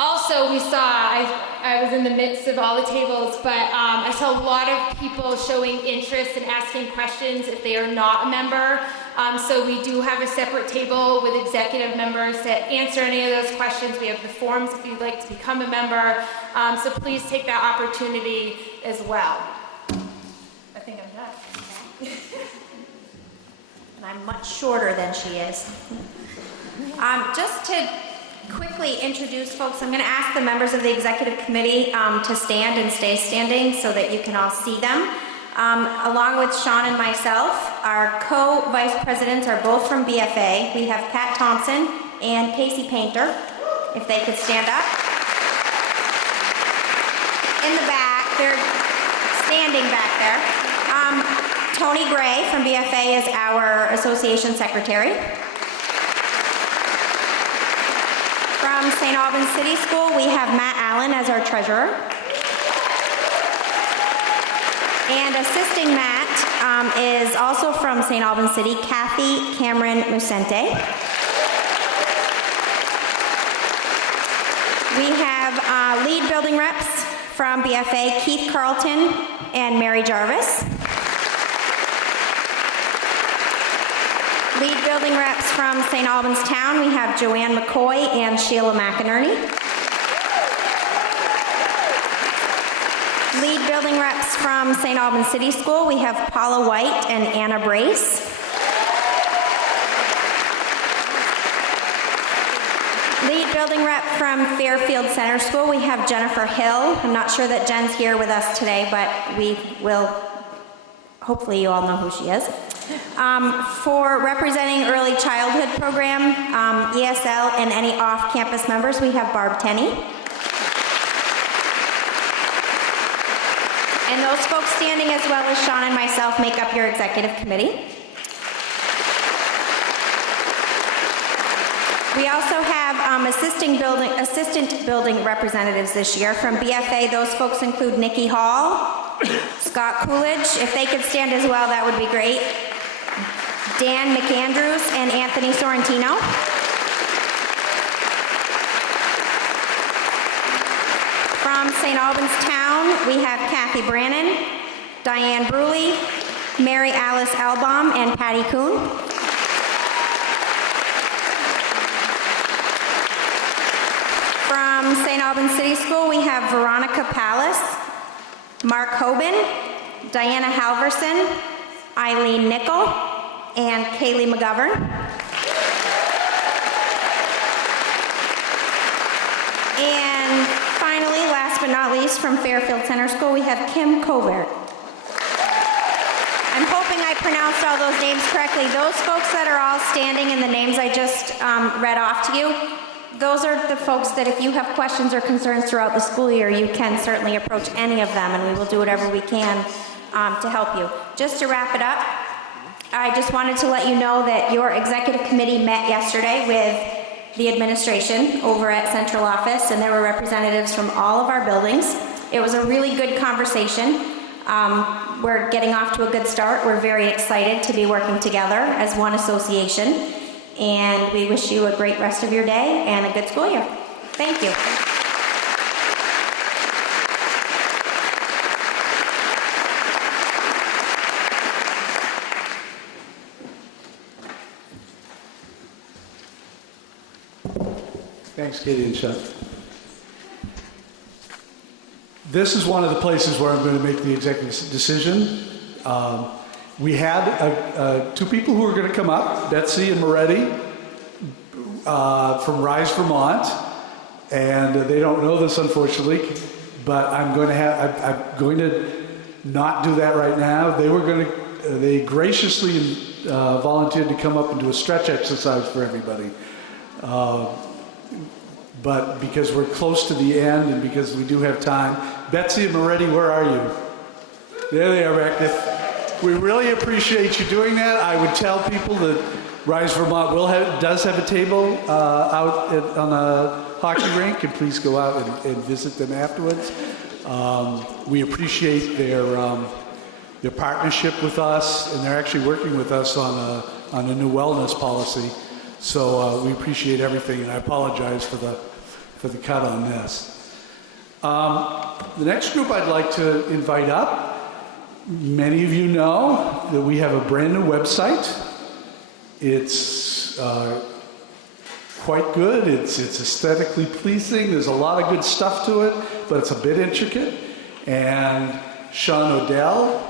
Also, we saw, I was in the midst of all the tables, but I saw a lot of people showing interest and asking questions if they are not a member. So we do have a separate table with executive members to answer any of those questions. We have the forms if you'd like to become a member. So please take that opportunity as well. I think I'm done. And I'm much shorter than she is. Just to quickly introduce folks, I'm going to ask the members of the executive committee to stand and stay standing so that you can all see them. Along with Sean and myself, our co-vice presidents are both from BFA. We have Pat Thompson and Casey Painter, if they could stand up. In the back, they're standing back there. Tony Gray from BFA is our association secretary. From from St. Albans City School, we have Matt Allen as our treasurer. And assisting Matt is also from St. Albans City, Kathy Cameron Musente. We have lead building reps from BFA, Keith Carlton and Mary Jarvis. Lead building reps from St. Albans Town, we have Joanne McCoy and Sheila McInerney. Lead building reps from St. Albans City School, we have Paula White and Anna Brace. Lead building rep from Fairfield Center School, we have Jennifer Hill. I'm not sure that Jen's here with us today, but we will, hopefully you all know who she is. For representing early childhood program, ESL, and any off-campus members, we have Barb Tenney. And those folks standing, as well as Sean and myself, make up your executive committee. We also have assistant building representatives this year. From BFA, those folks include Nikki Hall, Scott Coolidge. If they could stand as well, that would be great. Dan McAndrews and Anthony Sorrentino. From St. Albans Town, we have Kathy Brannon, Diane Bruley, Mary Alice Albaum, and Patty Kuhn. From St. Albans City School, we have Veronica Pallas, Mark Hoban, Diana Halverson, Eileen Nickel, and Kaylee McGovern. And finally, last but not least, from Fairfield Center School, we have Kim Covert. I'm hoping I pronounced all those names correctly. Those folks that are all standing in the names I just read off to you, those are the folks that if you have questions or concerns throughout the school year, you can certainly approach any of them, and we will do whatever we can to help you. Just to wrap it up, I just wanted to let you know that your executive committee met yesterday with the administration over at central office, and there were representatives from all of our buildings. It was a really good conversation. We're getting off to a good start. We're very excited to be working together as one association, and we wish you a great rest of your day and a good school year. Thank you. Thanks, Katie and Sean. This is one of the places where I'm going to make the executive decision. We had two people who were going to come up, Betsy and Moretti from Rise, Vermont, and they don't know this, unfortunately, but I'm going to not do that right now. They graciously volunteered to come up and do a stretch exercise for everybody. But because we're close to the end and because we do have time, Betsy and Moretti, where are you? There they are back there. We really appreciate you doing that. I would tell people that Rise Vermont does have a table out on a hockey rink, and please go out and visit them afterwards. We appreciate their partnership with us, and they're actually working with us on a new wellness policy. So we appreciate everything, and I apologize for the cut on this. The next group I'd like to invite up, many of you know that we have a brand new website. It's quite good. It's aesthetically pleasing. There's a lot of good stuff to it, but it's a bit intricate. And Sean Odell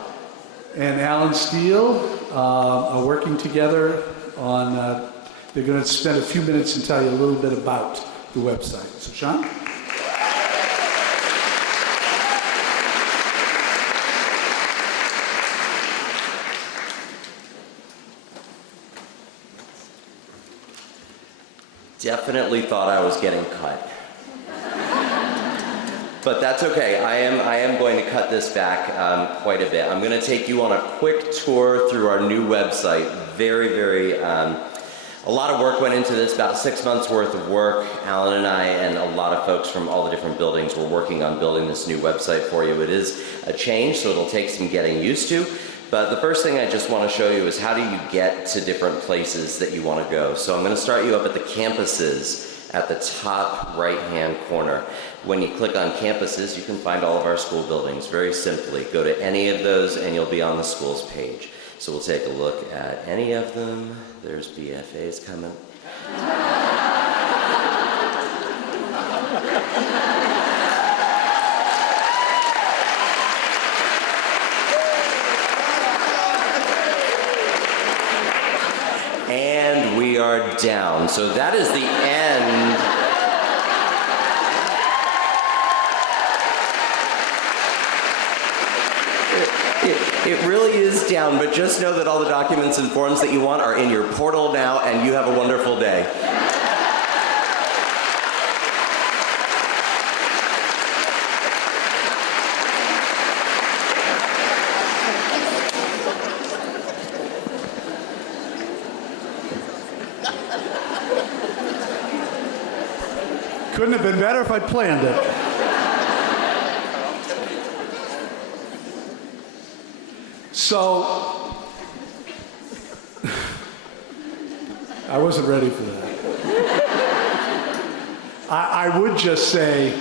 and Alan Steele are working together on they're going to spend a few minutes and tell you a little bit about the website. So, Sean? Definitely thought I was getting cut. But that's okay. I am going to cut this back quite a bit. I'm going to take you on a quick tour through our new website. Very, very A lot of work went into this, about 6 months worth of work. Alan and I and a lot of folks from all the different buildings were working on building this new website for you. It is a change, so it'll take some getting used to. But the first thing I just want to show you is how do you get to different places that you want to go. So I'm going to start you up at the campuses at the top right-hand corner. When you click on campuses, you can find all of our school buildings very simply. Go to any of those and you'll be on the schools page. So we'll take a look at any of them. There's BFA's coming. And we are down. So that is the end. It really is down, but just know that all the documents and forms that you want are in your portal now, and you have a wonderful day. Couldn't have been better if I'd planned it. So, I wasn't ready for that. I would just say,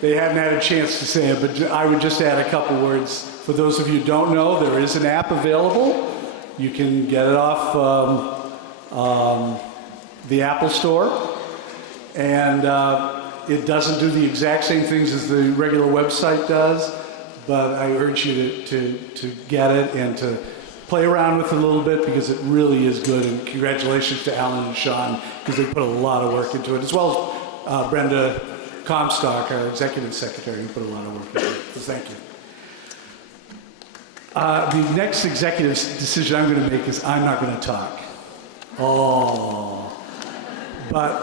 they hadn't had a chance to say it, but I would just add a couple words. For those of you who don't know, there is an app available. You can get it off the Apple Store. And it doesn't do the exact same things as the regular website does. But I urge you to get it and to play around with it a little bit because it really is good. And congratulations to Alan and Sean because they put a lot of work into it, as well as Brenda Comstock, our executive secretary, who put a lot of work into it. So thank you. The next executive decision I'm going to make is I'm not going to talk. Oh. But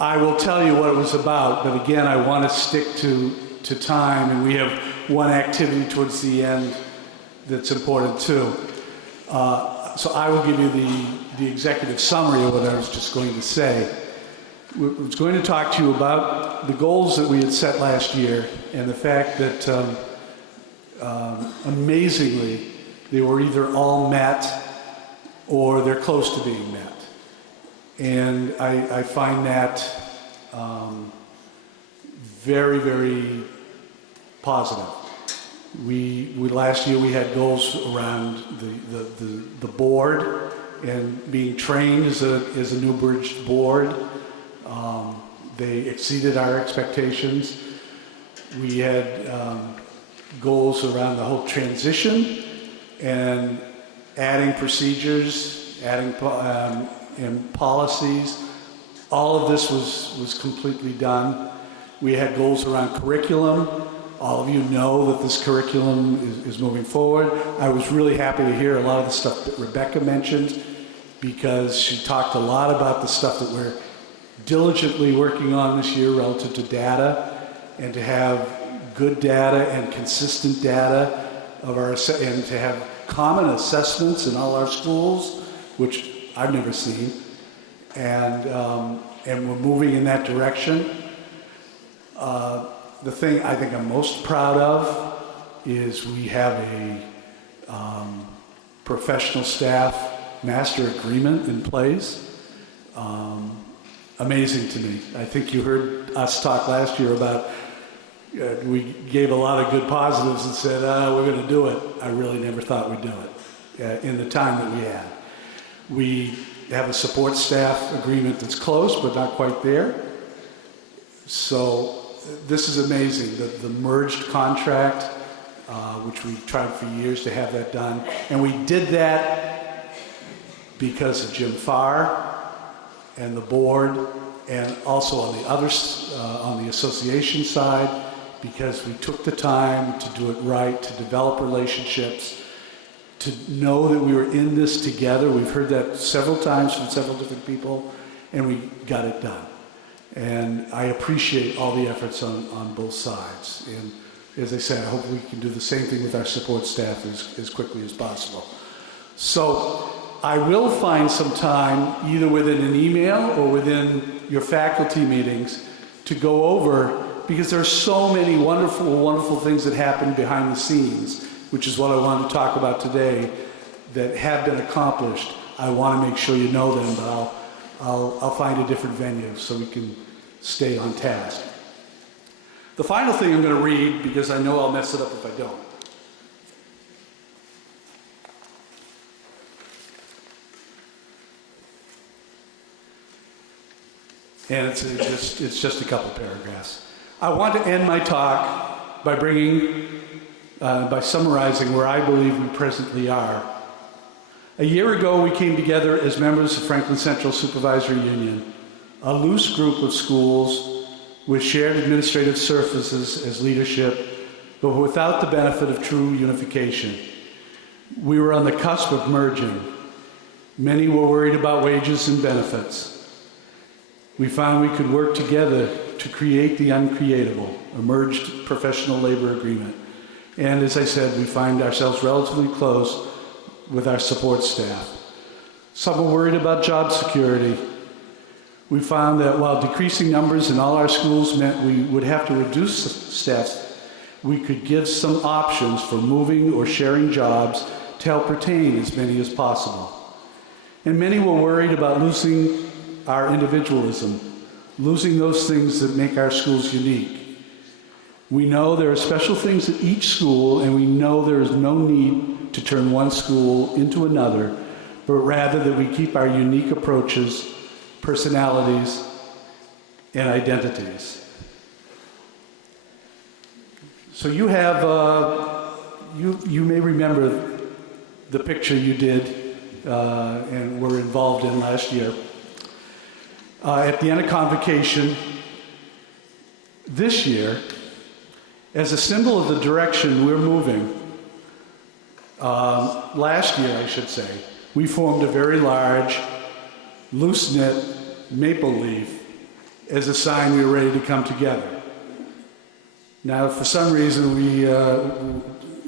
I will tell you what it was about. But again, I want to stick to time, and we have one activity towards the end that's important too. So I will give you the executive summary of what I was just going to say. I was going to talk to you about the goals that we had set last year and the fact that amazingly they were either all met or they're close to being met. And I find that very, very positive. We last year we had goals around the board and being trained as a New Bridge board. They exceeded our expectations. We had goals around the whole transition and adding procedures, adding and policies. All of this was completely done. We had goals around curriculum. All of you know that this curriculum is moving forward. I was really happy to hear a lot of the stuff that Rebecca mentioned because she talked a lot about the stuff that we're diligently working on this year relative to data and to have good data and consistent data and to have common assessments in all our schools, which I've never seen. And we're moving in that direction. The thing I think I'm most proud of is we have a professional staff master agreement in place. Amazing to me. I think you heard us talk last year about we gave a lot of good positives and said, we're going to do it. I really never thought we'd do it in the time that we had. We have a support staff agreement that's close, but not quite there. So this is amazing, the merged contract, which we've tried for years to have that done. And we did that because of Jim Farr and the board, and also on the others, on the association side, because we took the time to do it right, to develop relationships, to know that we were in this together. We've heard that several times from several different people, and we got it done. And I appreciate all the efforts on both sides. And as I said, I hope we can do the same thing with our support staff as quickly as possible. So I will find some time, either within an email or within your faculty meetings, to go over, because there are so many wonderful, wonderful things that happen behind the scenes, which is what I wanted to talk about today, that have been accomplished. I want to make sure you know them, but I'll find a different venue so we can stay on task. The final thing I'm going to read, because I know I'll mess it up if I don't. And it's just a couple paragraphs. I want to end my talk by summarizing where I believe we presently are. A year ago, we came together as members of Franklin Central Supervisory Union, a loose group of schools with shared administrative surfaces as leadership, but without the benefit of true unification. We were on the cusp of merging. Many were worried about wages and benefits. We found we could work together to create the uncreatable, a merged professional labor agreement. And as I said, we find ourselves relatively close with our support staff. Some were worried about job security. We found that while decreasing numbers in all our schools meant we would have to reduce staff, we could give some options for moving or sharing jobs to help retain as many as possible. And many were worried about losing our individualism, losing those things that make our schools unique. We know there are special things at each school, and we know there is no need to turn one school into another, but rather that we keep our unique approaches, personalities, and identities. So you have, you may remember the picture you did and were involved in last year. At the end of Convocation this year, as a symbol of the direction we're moving, last year I should say, we formed a very large, loose-knit maple leaf as a sign we were ready to come together. Now, for some reason,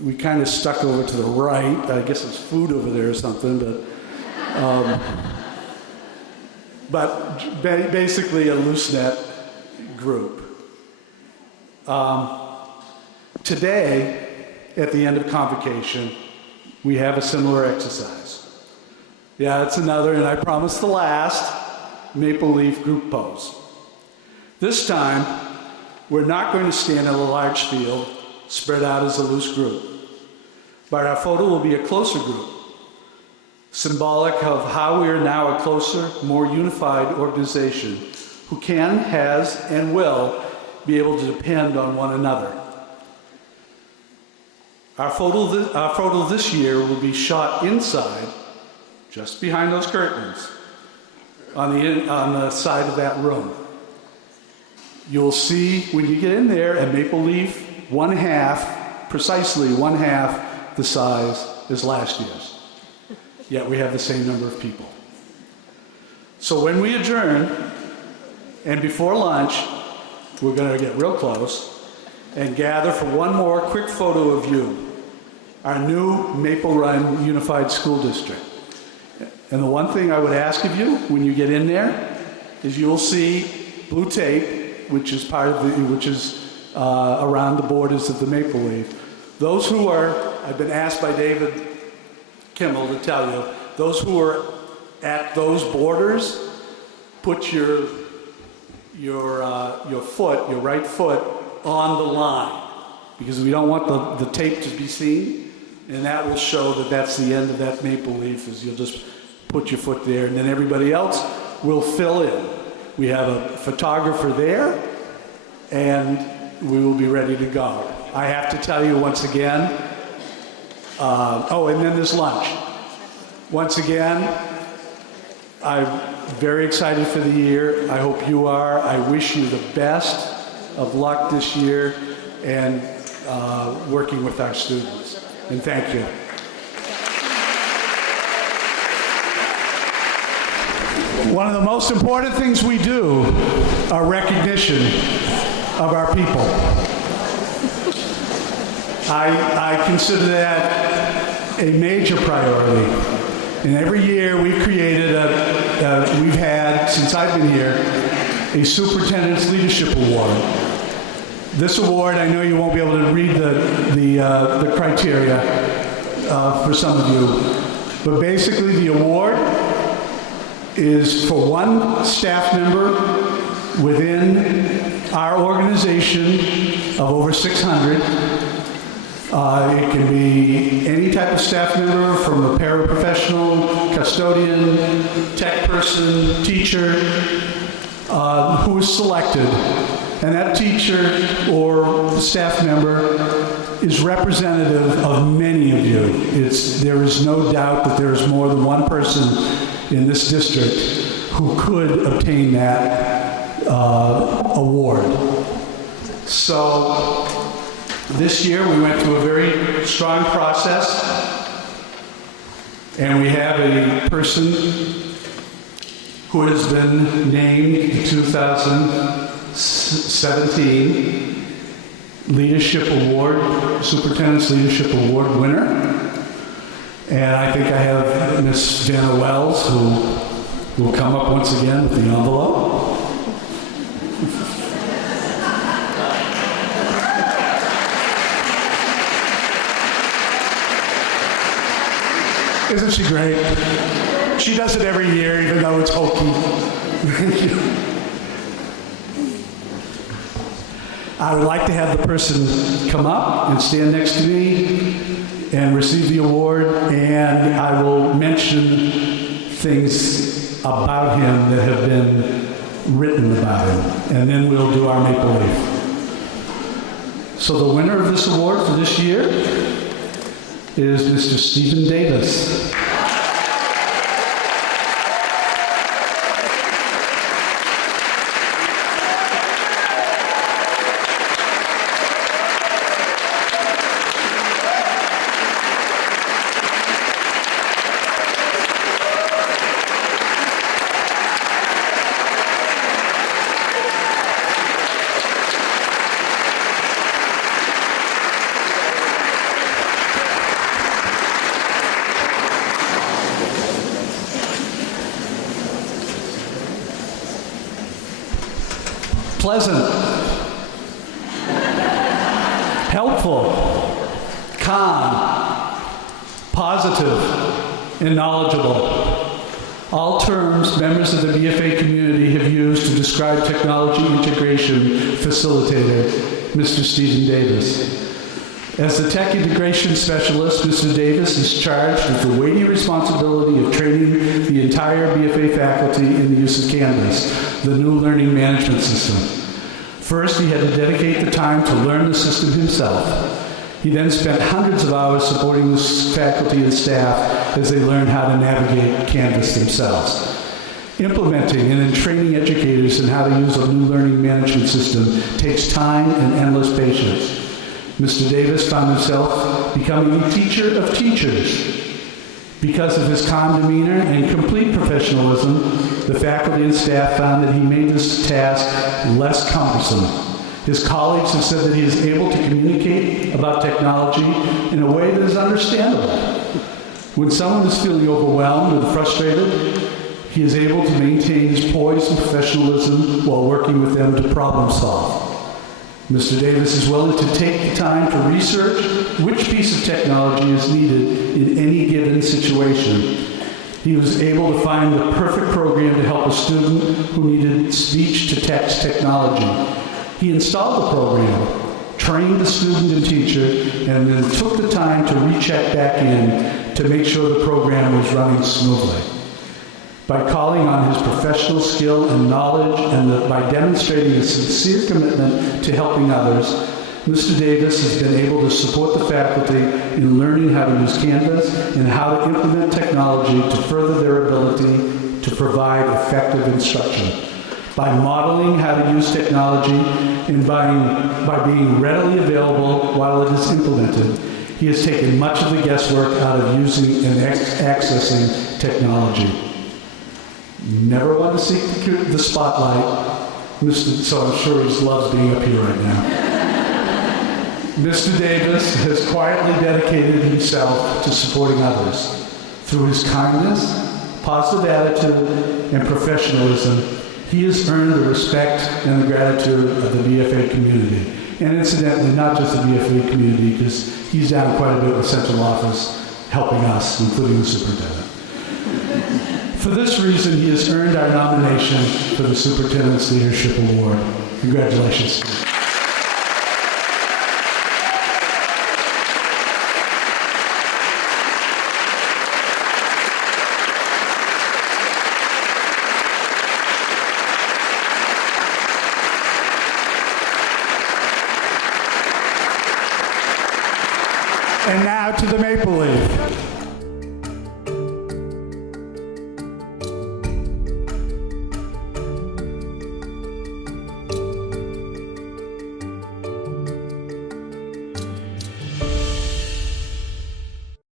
we kind of stuck over to the right. I guess it's food over there or something, but basically a loose-knit group. Today, at the end of Convocation, we have a similar exercise. Yeah, it's another, and I promise the last, maple leaf group pose. This time, we're not going to stand in a large field, spread out as a loose group, but our photo will be a closer group, symbolic of how we are now a closer, more unified organization who can, has, and will be able to depend on one another. Our photo this year will be shot inside, just behind those curtains, on the side of that room. You'll see when you get in there a maple leaf, precisely one half the size as last year's. Yet we have the same number of people. So when we adjourn, and before lunch, we're going to get real close and gather for one more quick photo of you, our new Maple Run Unified School District. And the one thing I would ask of you when you get in there is you'll see blue tape, which is around the borders of the maple leaf. Those who are, I've been asked by David Kimmel to tell you, those who are at those borders, put your right foot on the line, because we don't want the tape to be seen, and that will show that that's the end of that maple leaf, is you'll just put your foot there, and then everybody else will fill in. We have a photographer there, and we will be ready to go. I have to tell you once again, and then there's lunch. Once again, I'm very excited for the year. I hope you are. I wish you the best of luck this year and working with our students. And thank you. One of the most important things we do are recognition of our people. I consider that a major priority. And every year we've created we've had, since I've been here, a Superintendent's Leadership Award. This award, I know you won't be able to read the criteria for some of you, but basically the award is for one staff member within our organization of over 600. It can be any type of staff member, from a paraprofessional, custodian, tech person, teacher, who is selected. And that teacher or staff member is representative of many of you. There is no doubt that there is more than one person in this district who could obtain that award. So this year we went through a very strong process, and we have a person who has been named the 2017 Leadership Award, Superintendent's Leadership Award winner. And I think I have Miss Vanna Wells, who will come up once again with the envelope. Isn't she great? She does it every year, even though it's hokey. I would like to have the person come up and stand next to me and receive the award, and I will mention things about him that have been written about him, and then we'll do our maple leaf. So the winner of this award for this year is Mr. Stephen Davis. Pleasant, helpful, calm, positive, and knowledgeable. All terms members of the BFA community have used to describe technology integration facilitator, Mr. Stephen Davis. As the tech integration specialist, Mr. Davis is charged with the weighty responsibility of training the entire BFA faculty in the use of Canvas, the new learning management system. First, he had to dedicate the time to learn the system himself. He then spent hundreds of hours supporting the faculty and staff as they learned how to navigate Canvas themselves. Implementing and then training educators in how to use a new learning management system takes time and endless patience. Mr. Davis found himself becoming a teacher of teachers. Because of his calm demeanor and complete professionalism, the faculty and staff found that he made this task less cumbersome. His colleagues have said that he is able to communicate about technology in a way that is understandable. When someone is feeling overwhelmed or frustrated, he is able to maintain his poise and professionalism while working with them to problem solve. Mr. Davis is willing to take the time to research which piece of technology is needed in any given situation. He was able to find the perfect program to help a student who needed speech-to-text technology. He installed the program, trained the student and teacher, and then took the time to recheck back in to make sure the program was running smoothly. By calling on his professional skill and knowledge and by demonstrating a sincere commitment to helping others, Mr. Davis has been able to support the faculty in learning how to use Canvas and how to implement technology to further their ability to provide effective instruction. By modeling how to use technology and by being readily available while it is implemented, he has taken much of the guesswork out of using and accessing technology. Never want to seek the spotlight, so I'm sure he loves being up here right now. Mr. Davis has quietly dedicated himself to supporting others. Through his kindness, positive attitude, and professionalism, he has earned the respect and the gratitude of the BFA community. And incidentally, not just the BFA community, because he's down quite a bit with central office helping us, including the superintendent. For this reason, he has earned our nomination for the Superintendent's Leadership Award. Congratulations. And now to the Maple Leaf.